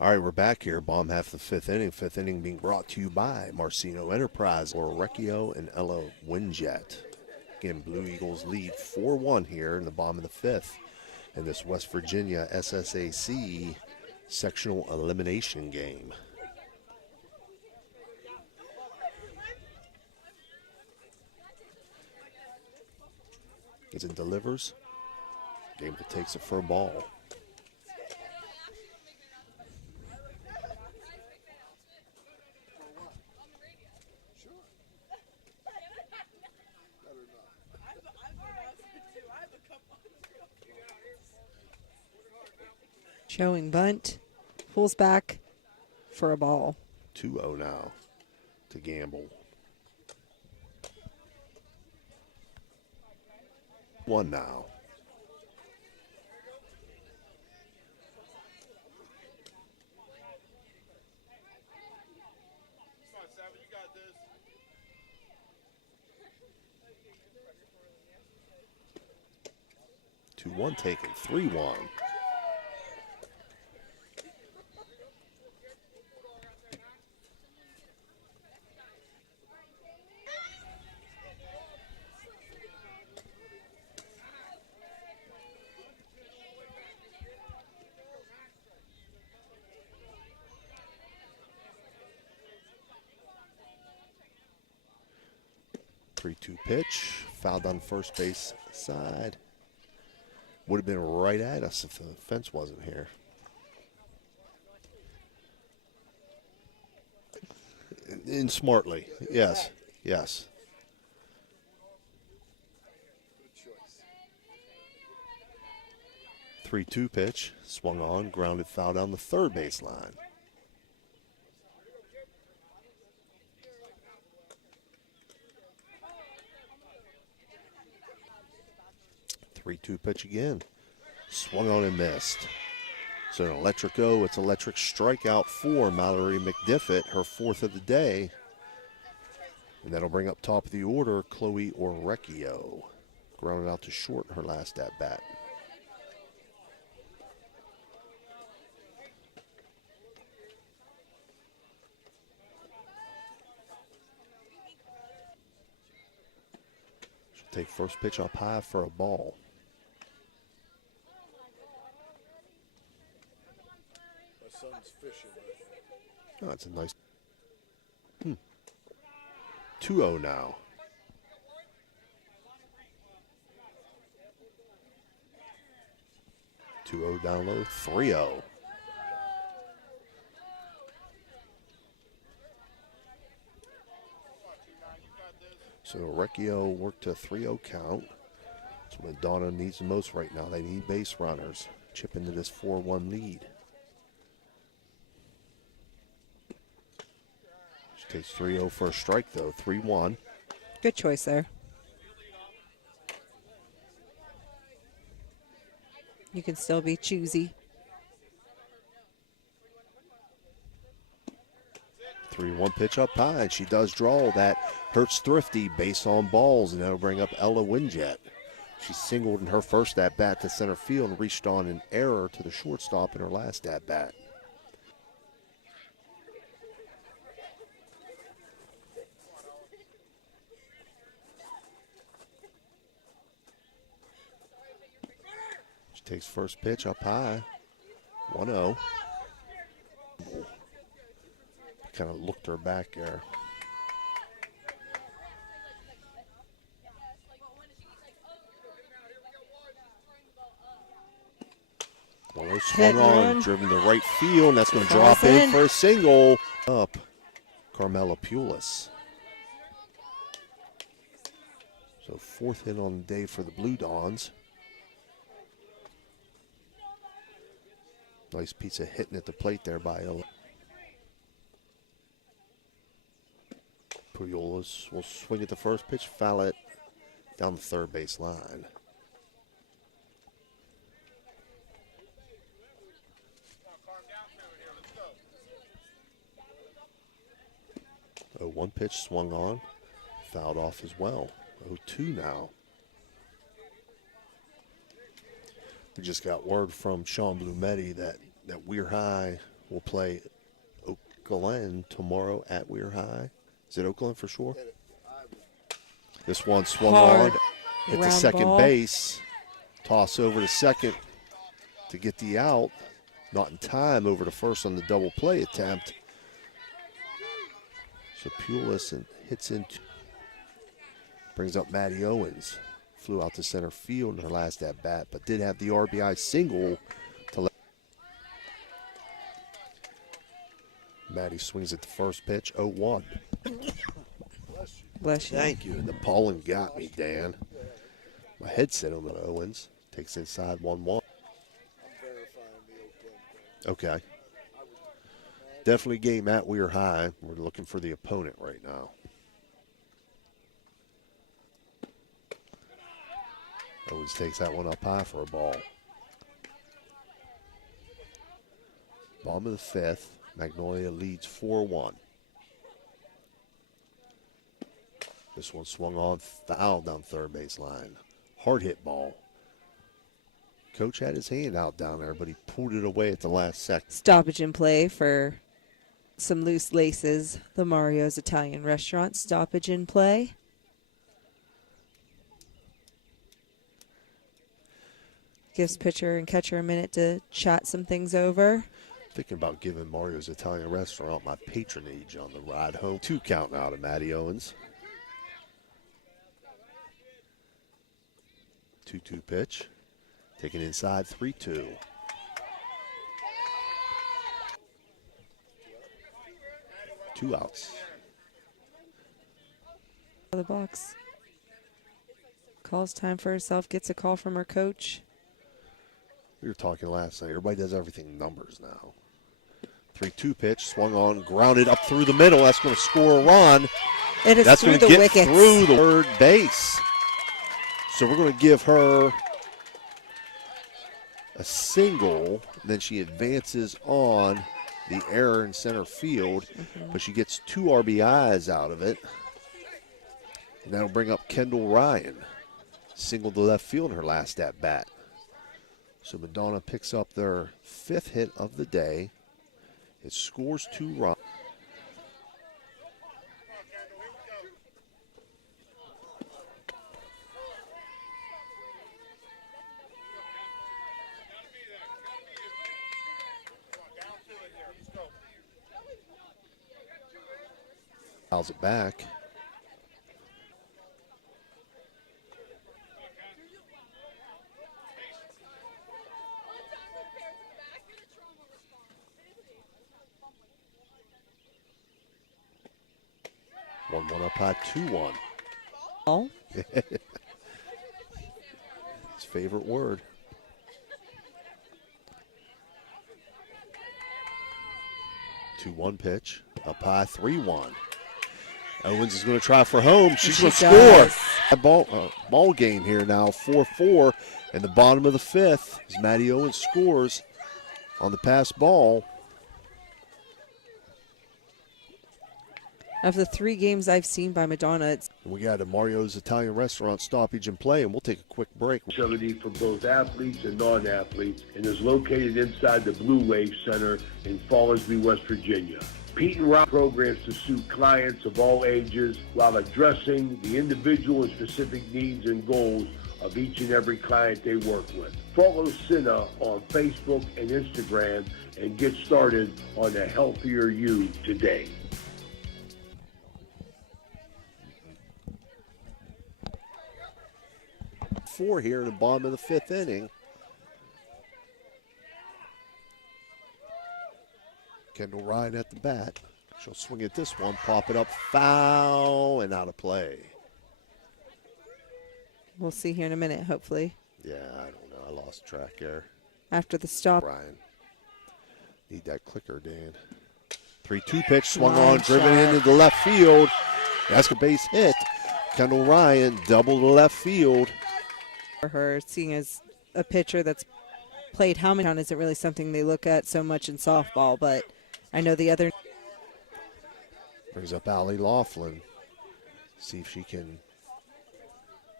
All right, we're back here. Bottom half of the 5th inning. 5th inning being brought to you by Marcino Enterprise, Orecchio, and Ella Windjet. Again, Blue Eagles lead 4-1 here in the bottom of the 5th in this West Virginia SSAC sectional elimination game. Gets it, delivers. Gamble takes it for a ball. Showing bunt, pulls back for a ball. 2-0 now to Gamble. 1 now. 2-1 taken, 3-1. Three-two pitch, fouled on first base side. Would have been right at us if the fence wasn't here. In smartly, yes, yes. 3-2 pitch, swung on, grounded foul down the third base line. Three-two pitch again, swung on and missed. So an electric O, it's electric strikeout for Mallory McDiffett, her fourth of the day. And that'll bring up top of the order Chloe Orecchio. Grounded out to short in her last at bat. She'll take first pitch up high for a ball. My son's fishing. Oh, that's a nice. 2-0 now. Down low, 3-0. So Orecchio worked to a 3-0 count. That's what Madonna needs the most right now. They need base runners. Chip into this 4-1 lead. She takes 3-0 for a strike, though. 3-1. Good choice there. You can still be choosy. 3-1 pitch up high, and she does draw. That hurts Thrifty based on balls, and that'll bring up Ella Winjet. She singled in her first at-bat to center field and reached on an error to the shortstop in her last at-bat. She takes first pitch up high, 1-0. Kind of looked her back there. Well, swung on, driven to right field, and that's going to drop in for a single. Up, Carmela Pulis. So fourth hit on the day for the Blue Dons. Nice piece of hitting at the plate there by Ella. Pujols will swing at the first pitch, foul it down the third base line. Oh, one pitch swung on, fouled off as well. 0-2 now. We just got word from Sean Blumetti that Weir High will play Oak Glen tomorrow at Weir High. Is it Oak Glen for sure? This one swung on, hit the second base, toss over to second to get the out. Not in time over to first on the double play attempt. So Pulis hits into, brings up Maddie Owens. Flew out to center field in her last at bat, but did have the RBI single to let. Maddie swings at the first pitch, 0-1. Bless you. Thank you. The pollen got me, Dan. My headset on the Owens. Takes inside 1-1. Okay. Definitely game at Weir High. We're looking for the opponent right now. Owens takes that one up high for a ball. Bottom of the fifth. Magnolia leads 4-1. This one swung on, foul down third base line. Hard hit ball. Coach had his hand out down there, but he pulled it away at the last second. Stoppage in play for some loose laces. The Mario's Italian Restaurant stoppage in play. Gives pitcher and catcher a minute to chat some things over. Thinking about giving Mario's Italian Restaurant my patronage on the ride home. 2 count now to Matty Owens. 2-2 pitch. Taken inside, 3-2. Two outs. The box. Calls time for herself, gets a call from her coach. We were talking last night. Everybody does everything numbers now. 3-2 pitch, swung on, grounded up through the middle. That's going to score a run. It is That's through going to the get wickets. through the third base. So we're going to give her a single. Then she advances on the error in center field, but she gets 2 RBIs out of it. And that'll bring up Kendall Ryan. Single to left field in her last at bat. So Madonna picks up their 5th hit of the day. It scores 2 runs. Fouls it back. One up high, 2-1. Oh. His favorite word. Two-one pitch, up high, 3-1. Owens is going to try for home. She's going to score. Ball game here now, 4-4. In the bottom of the 5th, as Matty Owens scores on the pass ball. Of the 3 games I've seen by Madonna, We got a Mario's Italian Restaurant stoppage in play, and we'll take a quick break. Facility for both athletes and non-athletes, and is located inside the Blue Wave Center in Fallersby, West Virginia. Pete and Rob programs to suit clients of all ages while addressing the individual and specific needs and goals of each and every client they work with. Follow Cinna on Facebook and Instagram and get started on a healthier you today. 4 here in the bottom of the 5th inning. Kendall Ryan at the bat. She'll swing at this one, pop it up, foul, and out of play. we'll see here in a minute, hopefully. Yeah, I don't know. I lost track there. After the stop. Ryan. Need that clicker, Dan. 3-2 pitch, swung Line on, driven shot. into the left field. That's a base hit. Kendall Ryan, double to left field. For her, seeing as a pitcher that's played how many times isn't really something they look at so much in softball, but I know the other. Brings up Allie Laughlin. See if she can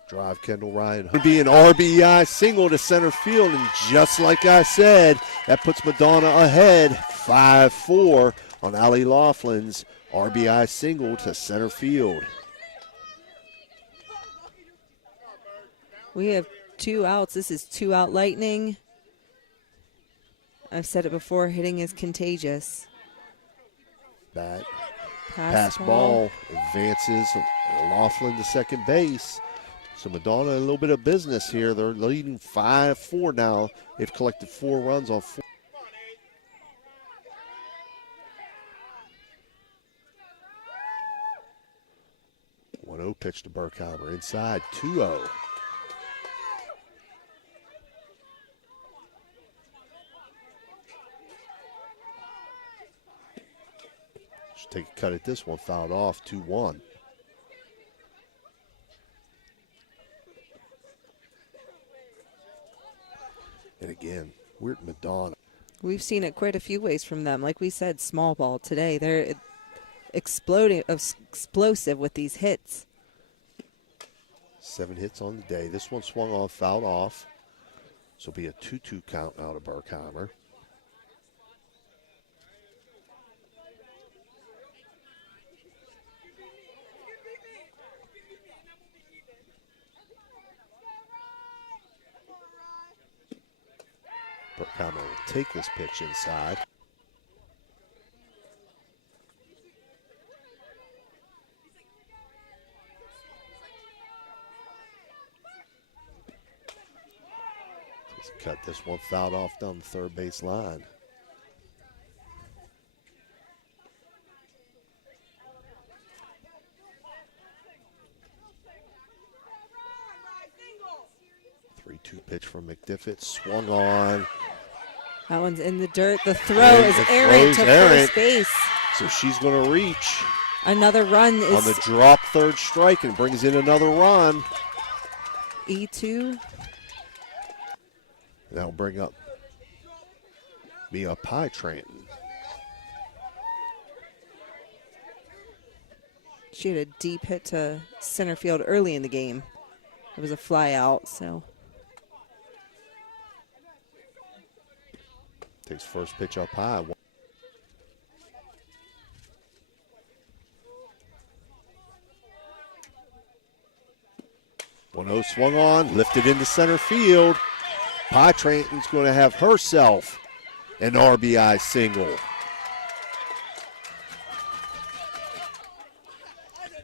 drive Kendall Ryan. It would be an RBI single to center field, and just like I said, that puts Madonna ahead 5-4 on Allie Laughlin's RBI single to center field. We have 2 outs. This is 2-out Lightning. I've said it before, hitting is contagious. Bat. Pass ball advances Laughlin to second base. So Madonna a little bit of business here. They're leading 5-4 now. They've collected 4 runs on 4. One-0 pitch to Burkheimer. Inside 2-0. Take a cut at this one, fouled off, 2-1. And again, we're at Madonna. We've seen it quite a few ways from them. Like we said, small ball today. They're explosive with these hits. 7 hits on the day. This one swung on, fouled off. This will be a 2-2 count now to Berkheimer. Berkheimer will take this pitch inside. Just cut this one fouled off down the third base line. Three-two pitch from McDiffit, swung on. That one's in the dirt. The throw is errant to first base. So she's going to reach. Another run is on the drop third strike and brings in another run. E2. That'll bring up Mia Pie Tranton. She had a deep hit to center field early in the game. It was a fly out, so. Takes first pitch up high. 1-0 swung on, lifted into center field. Pie Tranton's going to have herself an RBI single.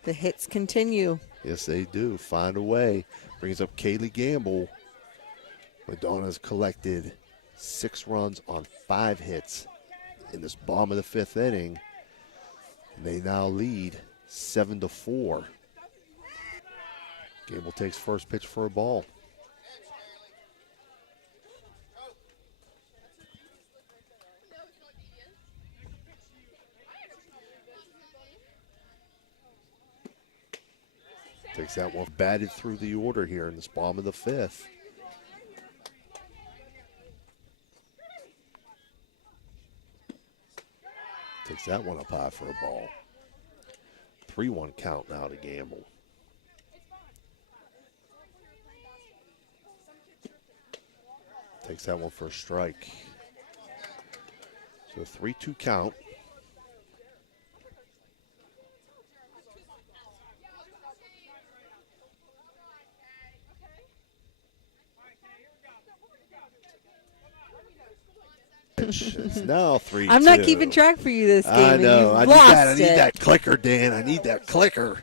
The hits continue. Yes, they do. Find a way. Brings up Kaylee Gamble. Madonna's collected 6 runs on 5 hits in this bottom of the 5th inning. And they now lead 7-4. Gamble takes first pitch for a ball. Takes that one batted through the order here in this bottom of the 5th. Takes that one up high for a ball. 3-1 count now to Gamble. Takes that one for a strike. So 3-2 count. It's now 3-2. I'm not keeping track for you this game. I know. I need need that clicker, Dan. I need that clicker.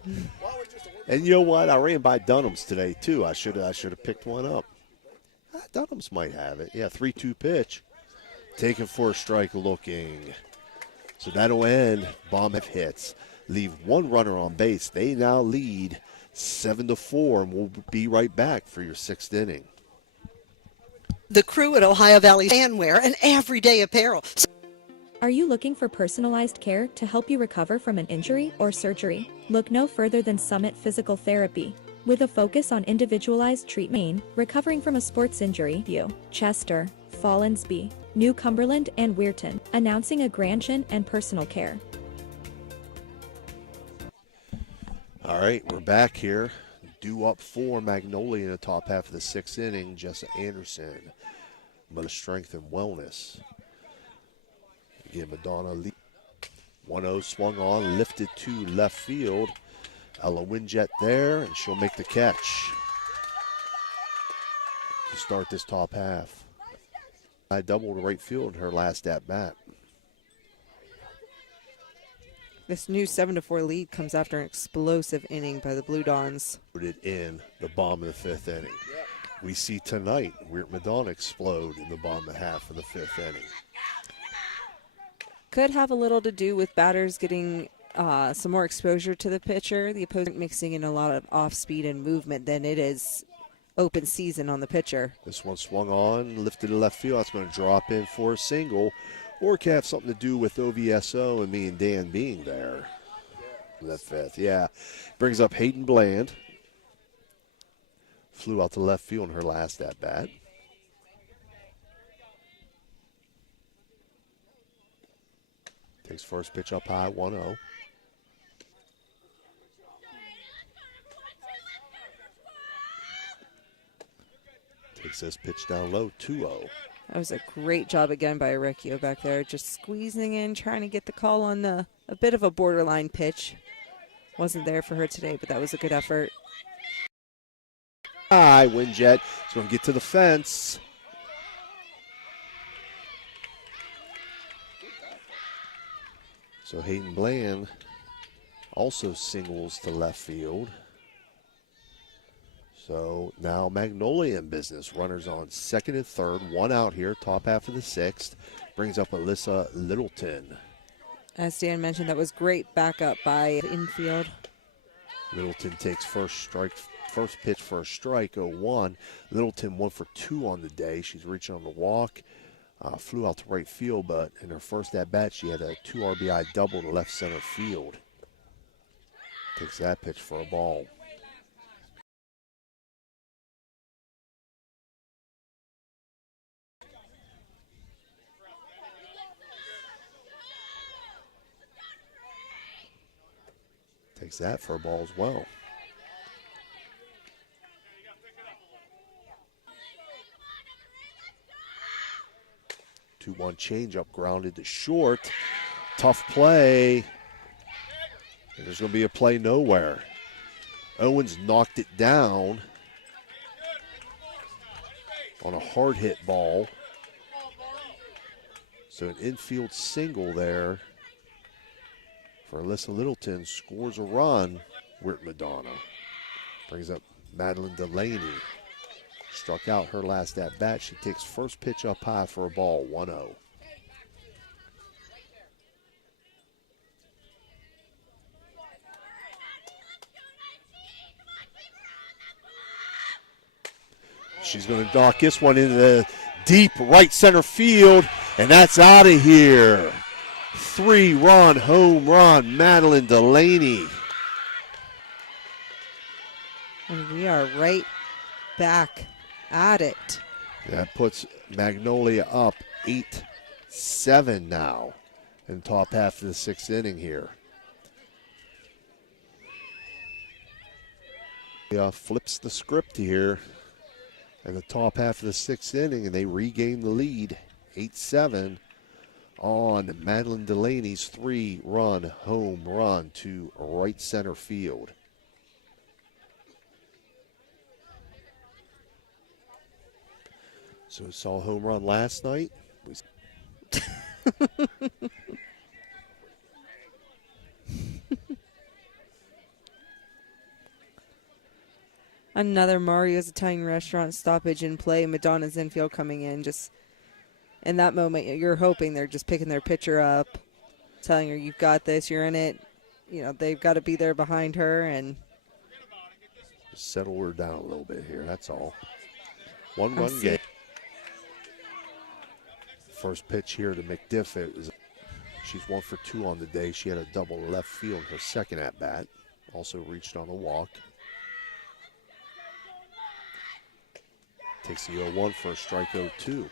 And you know what? I ran by Dunham's today too. I should have picked one up. Dunham's might have it. Yeah, 3-2 pitch. Taken for a strike, looking. So that'll end. Bomb have hits. Leave one runner on base. They now lead 7-4, and we'll be right back for your 6th inning. The crew at Ohio Valley Fanwear and everyday apparel. Are you looking for personalized care to help you recover from an injury or surgery? Look no further than Summit Physical Therapy. With a focus on individualized treatment, recovering from a sports injury, Chester, Fallensby, New Cumberland, and Weirton, announcing a Gransion and personal care. All right, we're back here. Due up for Magnolia in the top half of the 6th inning. Jessa Anderson, but strength and wellness. Again, Madonna lead. 1-0 swung on, lifted to left field. Ella Winjet there, and she'll make the catch to start this top half. I doubled to right field in her last at-bat. This new 7-4 lead comes after an explosive inning by the Blue Dons. In the bottom of the 5th inning. We see tonight Weird Madonna explode in the bottom half of the 5th inning. Could have a little to do with batters getting some more exposure to the pitcher. The opponent mixing in a lot of off-speed and movement than it is open season on the pitcher. This one swung on, lifted to left field. That's going to drop in for a single. Or it could have something to do with OVSO and me and Dan being there. That 5th, yeah. Brings up Hayden Bland. Flew out to left field in her last at-bat. Takes first pitch up high, 1-0. Takes this pitch down low, 2-0. That was a great job again by Arecchio back there, just squeezing in, trying to get the call on a bit of a borderline pitch. Wasn't there for her today, but that was a good effort. High, Windjet is going to get to the fence. So Hayden Bland also singles to left field. So now Magnolia in business. Runners on second and third. One out here, top half of the sixth. Brings up Alyssa Littleton. As Dan mentioned, that was great backup by infield. Littleton takes first pitch for a strike, 0-1. Littleton 1 for 2 on the day. She's reaching on the walk. Flew out to right field, but in her first at-bat, she had a 2 RBI double to left center field. Takes that pitch for a ball. Takes that for a ball as well. Two-one changeup grounded to short. Tough play. And there's going to be a play nowhere. Owens knocked it down on a hard hit ball. So an infield single there for Alyssa Littleton. Scores a run. Weird Madonna. Brings up Madeline Delaney. Struck out her last at bat. She takes first pitch up high for a ball, 1-0. She's going to dock this one into the deep right center field, and that's out of here. 3-run home run, Madeline Delaney. And we are right back at it. That puts Magnolia up 8-7 now in the top half of the sixth inning here. Flips the script here in the top half of the sixth inning, and they regain the lead, 8-7 on Madeline Delaney's 3-run home run to right center field. So we saw a home run last night. Another Mario's Italian Restaurant stoppage in play. Madonna's infield coming in. Just in that moment, you're hoping they're just picking their pitcher up, telling her, you've got this, you're in it. You know, they've got to be there behind her and settle her down a little bit here, that's all. One-run game. First pitch here to McDiff. She's 1 for 2 on the day. She had a double left field her second at bat. Also reached on a walk. Takes the 0-1 for a strike, 0-2.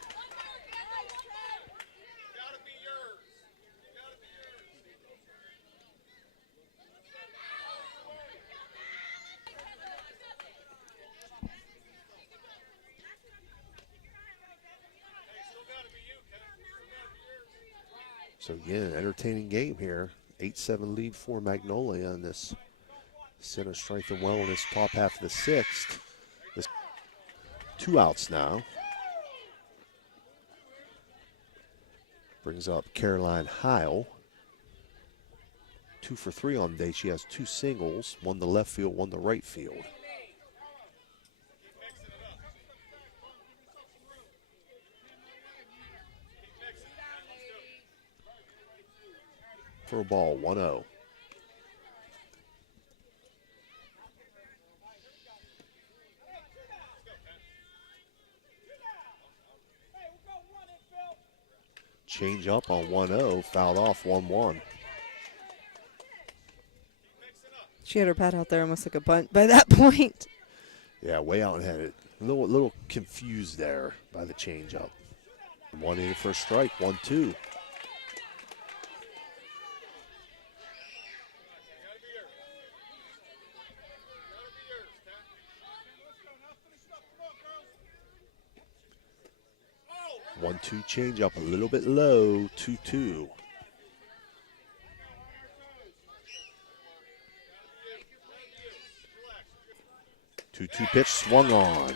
So again, entertaining game here. 8-7 lead for Magnolia in this center strength and wellness top half of the sixth. This 2 outs now. Brings up Caroline Heil. 2 for 3 on the day. She has 2 singles, 1 to left field, 1 to right field. For a ball, 1-0. Change up on 1-0, fouled off 1-1. she had her bat out there almost like a bunt by that point. Yeah, way out and had it. A little confused there by the change up. 1 in for a strike, 1-2. 1-2 change up a little bit low, 2-2. Two pitch swung on.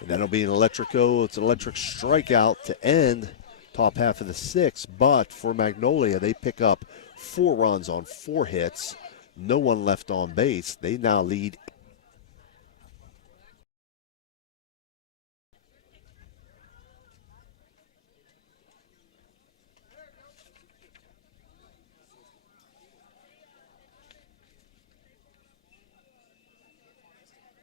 And that'll be an it's an electric strikeout to end top half of the sixth. But for Magnolia, they pick up 4 runs on 4 hits. No one left on base. They now lead.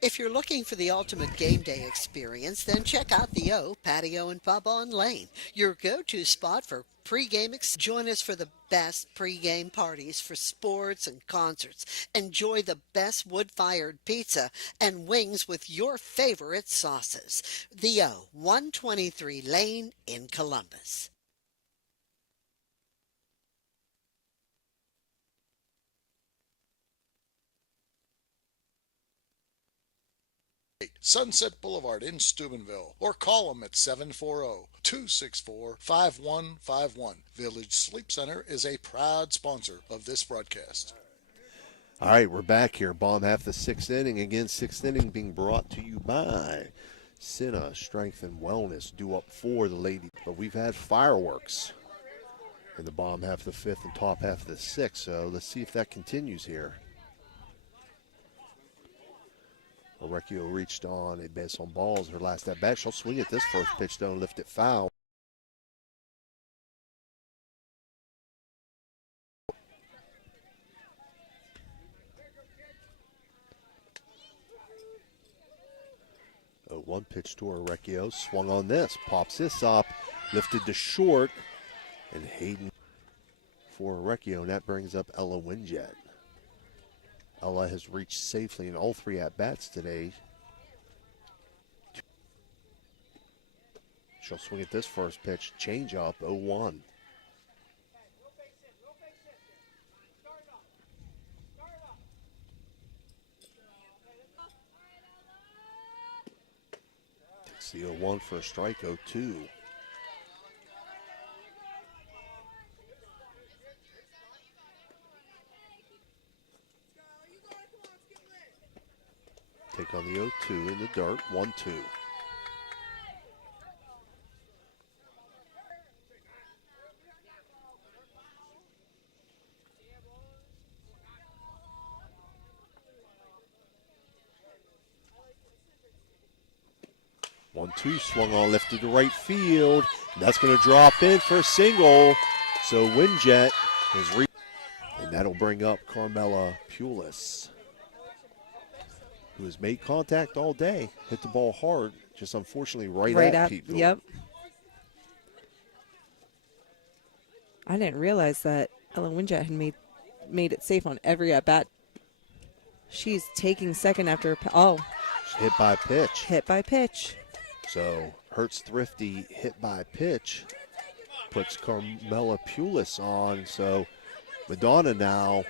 If you're looking for the ultimate game day experience, then check out the O Patio and Pub on Lane, your go-to spot for pre-game. Join us for the best pre-game parties for sports and concerts. Enjoy the best wood-fired pizza and wings with your favorite sauces. The O, 123 Lane in Columbus. Sunset Boulevard in Steubenville, or call them at 740-264-5151. Village Sleep Center is a proud sponsor of this broadcast. All right, we're back here. Bottom half of the 6th inning. Again, 6th inning being brought to you by Cinna Strength and Wellness, due up for the ladies. But we've had fireworks in the bottom half of the 5th and top half of the 6th, so let's see if that continues here. Orecchio reached on a base on balls. Her last at bat. She'll swing at this first pitch, don't lift it foul. One pitch to Orecchio. Swung on this. Pops this up. Lifted to short. And Hayden for Orecchio. And that brings up Ella Winjet. Ella has reached safely in all 3 at-bats today. She'll swing at this first pitch. Change up, 0-1. Takes the 0-1 for a strike, 0-2. Take on the 0-2 in the dirt, 1-2. One-two swung on, lifted to right field. That's going to drop in for a single. So Winjet is and that'll bring up Carmela Pulis, who has made contact all day, hit the ball hard, just unfortunately right at Pete. Yep. I didn't realize that Ellen Winjet had made it safe on every at bat. She's taking second after hit by pitch. Hit by pitch. So Hertz Thrifty hit by pitch puts Carmela Pulis on. So Madonna now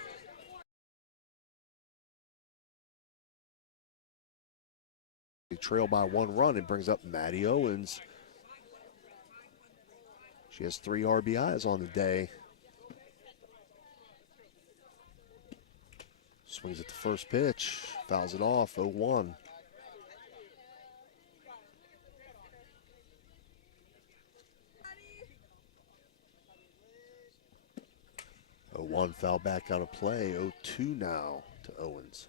trail by 1 run and brings up Maddie Owens. She has 3 RBIs on the day. Swings at the first pitch, fouls it off, 0-1. One foul back out of play, 0-2 now to Owens.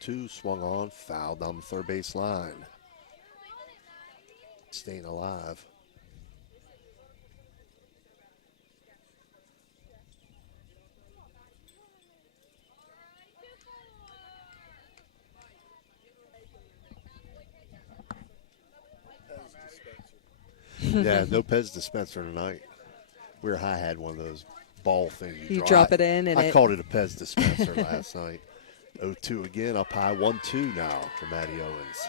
Two swung on, fouled down the third base line. Staying alive. Yeah, no Pez dispenser tonight. I had one of those ball things. You drop it in, and I called it a Pez dispenser last night. 0-2 again, up high, 1-2 now for Maddie Owens.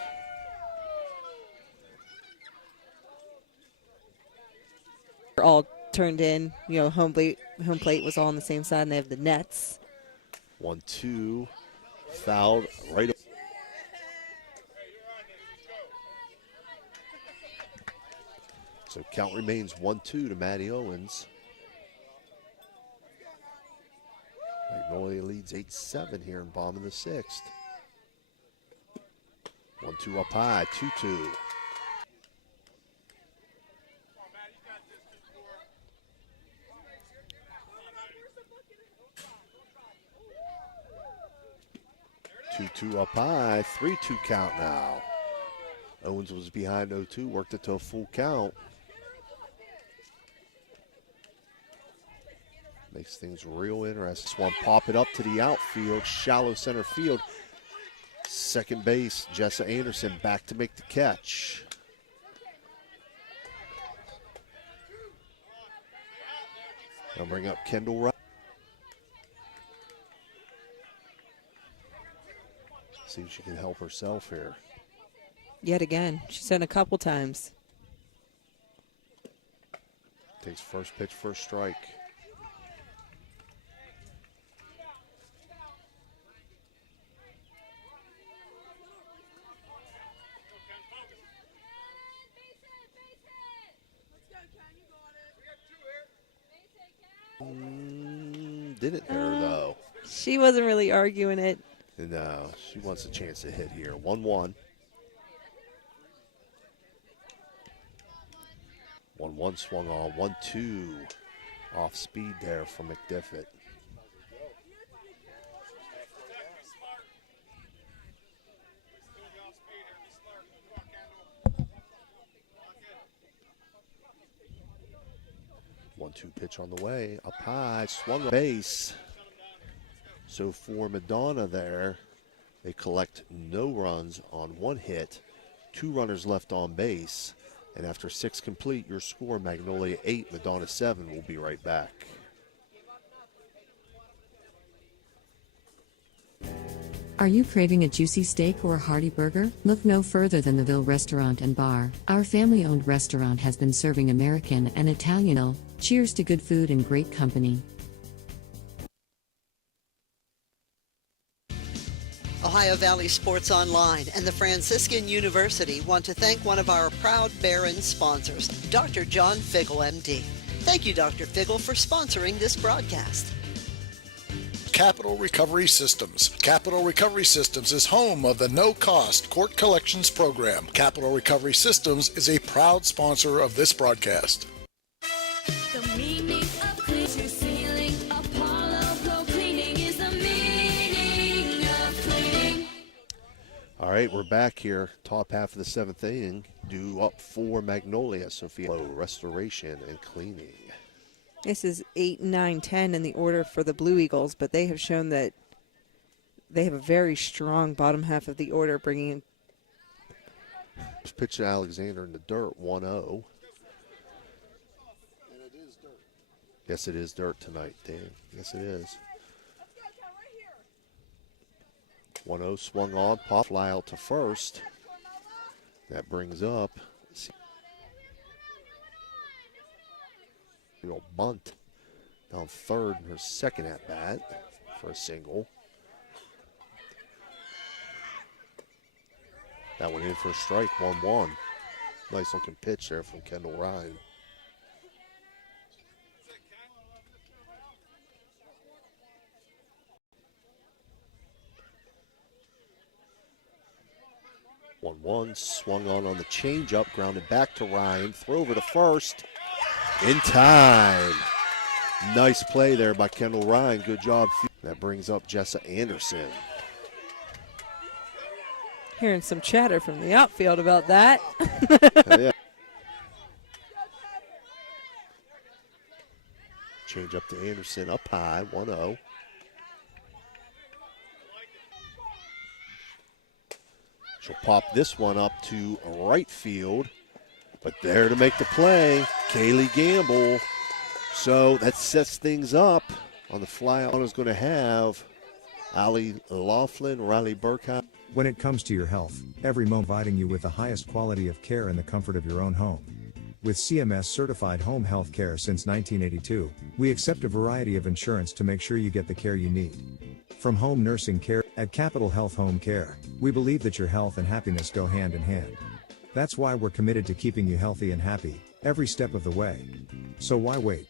all turned in. You know, home plate was all on the same side, and they have the nets. 1-2, fouled right. So count remains 1-2 to Maddie Owens. Magnolia leads 8-7 here in bottom of the sixth. 1-2 up high, 2-2. Two up high, 3-2 count now. Owens was behind 0-2, worked it to a full count. Makes things real interesting. This one pop it up to the outfield, shallow center field. Second base, Jessa Anderson back to make the catch. They'll bring up Kendall Wright. See if she can help herself here. Yet again, she's done a couple times. Takes first pitch, first strike. Didn't hit her though. She wasn't really arguing it. No, she wants a chance to hit here. 1-1. 1-1 swung on. 1-2. Off speed there from McDiffit. One-two pitch on the way. Up high. Swung on base. So for Madonna there, they collect no runs on one hit, 2 runners left on base, and after 6 complete, your score, Magnolia 8, Madonna 7. We'll be right back. Are you craving a juicy steak or a hearty burger? Look no further than the Ville Restaurant and Bar. Our family-owned restaurant has been serving American and Italian. Cheers to good food and great company. Ohio Valley Sports Online and the Franciscan University want to thank one of our proud Barron sponsors, Dr. John Figgle, MD. Thank you, Dr. Figgle, for sponsoring this broadcast. Capital Recovery Systems. Capital Recovery Systems is home of the no-cost court collections program. Capital Recovery Systems is a proud sponsor of this broadcast. The meaning of clean to ceiling, Apollo flow cleaning is the meaning of cleaning. All right, we're back here. Top half of the 7th inning. Due up for Magnolia. Sophia Lowe, restoration and cleaning. This is 8, 9, 10 in the order for the Blue Eagles, but they have shown that they have a very strong bottom half of the order, bringing in. Pitch to Alexander in the dirt, 1-0. And it is dirt. Yes, it is dirt tonight, Dan. Yes, it is. 1-0 swung on, pop fly out to first. That brings up. Bunt down third in her second at bat for a single. That one in for a strike, 1-1. Nice looking pitch there from Kendall Ryan. One swung on the changeup, grounded back to Ryan. Throw over to first. In time. Nice play there by Kendall Ryan. Good job. That brings up Jessa Anderson. Hearing some chatter from the outfield about that. Yeah. Change up to Anderson, up high, 1-0. She'll pop this one up to right field. But there to make the play, Kaylee Gamble. So that sets things up on the fly. Is going to have Allie Laughlin, Riley Burkhout. When it comes to your health, every moment providing you with the highest quality of care in the comfort of your own home. With CMS certified home health care since 1982, we accept a variety of insurance to make sure you get the care you need. From home nursing care, at Capital Health Home Care, we believe that your health and happiness go hand in hand. That's why we're committed to keeping you healthy and happy, every step of the way. So why wait?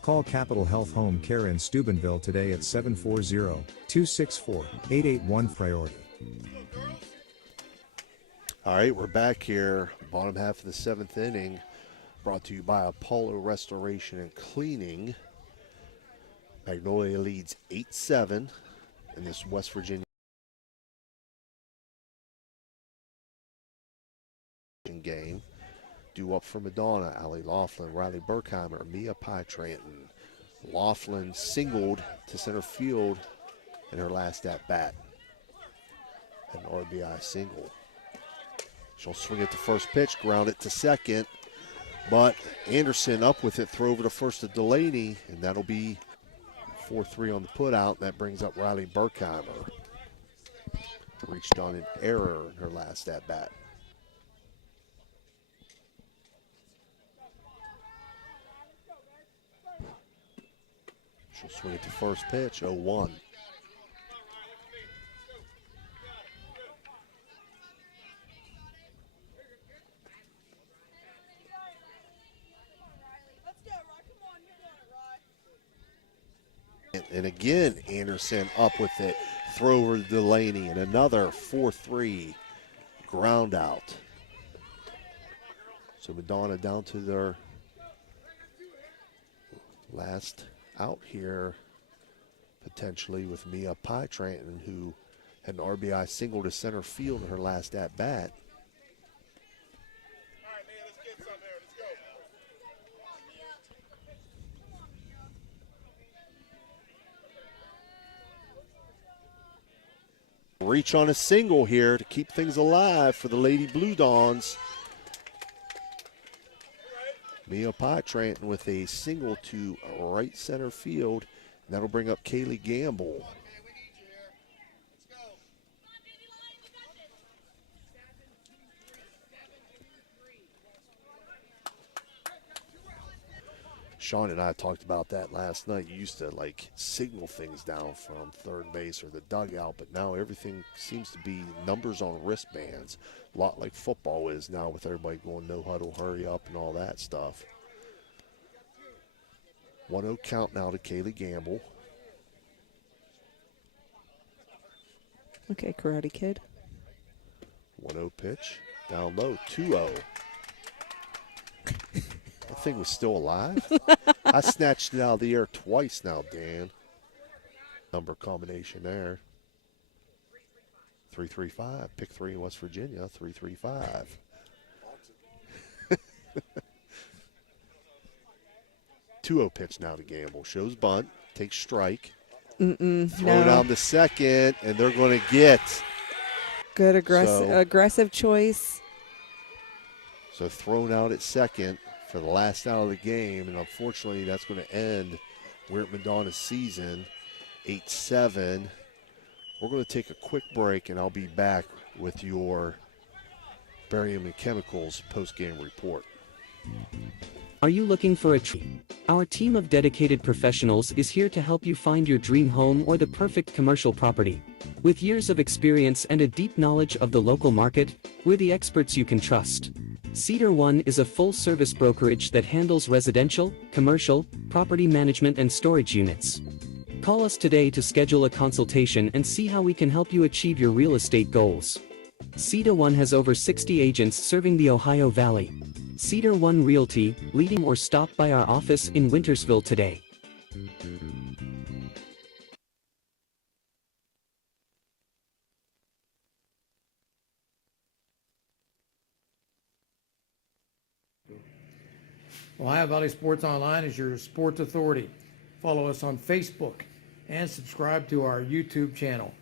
Call Capital Health Home Care in Steubenville today at 740-264-881 priority. All right, we're back here, bottom half of the 7th inning, brought to you by Apollo Restoration and Cleaning. Magnolia leads 8-7 in this West Virginia game. Due up for Madonna, Allie Laughlin, Riley Burkheimer, Mia Pye-Tranton. Laughlin singled to center field in her last at-bat. An RBI single. She'll swing at the first pitch, ground it to second. But Anderson up with it, throw over to first to Delaney, and that'll be 4-3 on the putout. That brings up Riley Burkheimer. Reached on an error in her last at-bat. She'll swing at the first pitch, 0-1. And again, Anderson up with it. Throw over to Delaney, and another 4-3 ground out. So Madonna down to their last out here, potentially, with Mia Pye-Tranton, who had an RBI single to center field in her last at-bat. Reach on a single here to keep things alive for the Lady Blue Dawns. Mia Pye-Tranton with a single to right center field. And that'll bring up Kaylee Gamble. Sean and I talked about that last night. You used to like signal things down from third base or the dugout, but now everything seems to be numbers on wristbands. A lot like football is now, with everybody going no huddle, hurry up, and all that stuff. 1-0 count now to Kaylee Gamble. Okay, Karate Kid. 1-0 pitch, down low, 2-0. That thing was still alive? I snatched it out of the air twice now, Dan. Number combination there. 335. Pick 3 in West Virginia, 335. 2-0 pitch now to Gamble. Shows bunt, takes strike. Throw down the second, and they're going to get. Good aggressive choice. So thrown out at second for the last out of the game, and unfortunately that's going to end Weird Madonna's season, 8-7. We're going to take a quick break, and I'll be back with your Barium and Chemicals post-game report. Are you looking for a tree? Our team of dedicated professionals is here to help you find your dream home or the perfect commercial property. With years of experience and a deep knowledge of the local market, we're the experts you can trust. Cedar One is a full-service brokerage that handles residential, commercial, property management and storage units. Call us today to schedule a consultation and see how we can help you achieve your real estate goals. Cedar One has over 60 agents serving the Ohio Valley. Cedar One Realty, leading, or stop by our office in Wintersville today. Ohio Valley Sports Online is your sports authority. Follow us on Facebook and subscribe to our YouTube channel.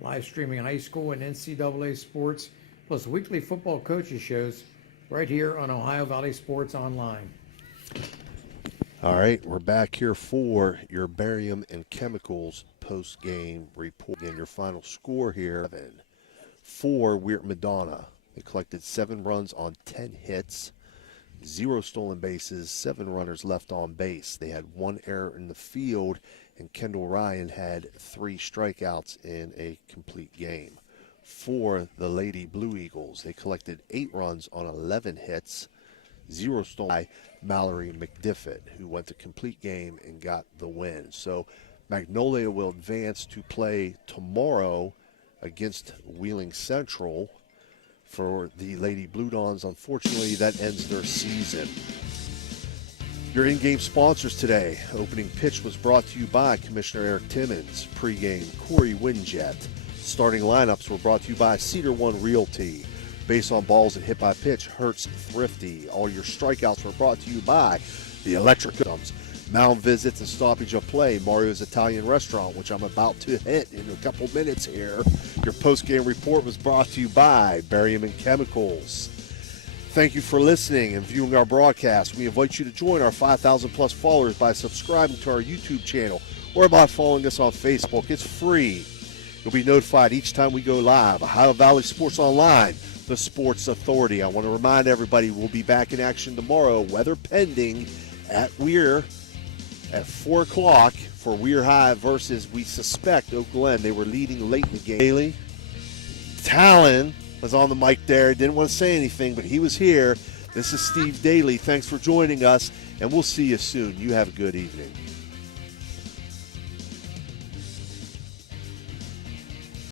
Live streaming high school and NCAA sports, plus weekly football coaches shows right here on Ohio Valley Sports Online. All right, we're back here for your Barium and Chemicals post-game report. And your final score here, 7-4 Weird Madonna. They collected 7 runs on 10 hits. 0 stolen bases, 7 runners left on base. They had 1 error in the field, and Kendall Ryan had 3 strikeouts in a complete game. For the Lady Blue Eagles, they collected 8 runs on 11 hits, 0 stolen by Mallory McDiffett, who went to complete game and got the win. So Magnolia will advance to play tomorrow against Wheeling Central. For the Lady Blue Dons, unfortunately, that ends their season. Your in-game sponsors today. Opening pitch was brought to you by Commissioner Eric Timmons. Pre-game, Corey Winjet. Starting lineups were brought to you by Cedar One Realty. Base on balls and hit by pitch, Hertz Thrifty. All your strikeouts were brought to you by the Electric Gums. Mound visits and stoppage of play, Mario's Italian Restaurant, which I'm about to hit in a couple minutes here. Your post-game report was brought to you by Barium and Chemicals. Thank you for listening and viewing our broadcast. We invite you to join our 5,000-plus followers by subscribing to our YouTube channel or by following us on Facebook. It's free. You'll be notified each time we go live. Ohio Valley Sports Online, the Sports Authority. I want to remind everybody we'll be back in action tomorrow, weather pending, at Weir at 4 o'clock for Weir High versus, we suspect, Oak Glen. They were leading late in the game. Daly Talon was on the mic there. Didn't want to say anything, but he was here. This is Steve Daly. Thanks for joining us, and we'll see you soon. You have a good evening.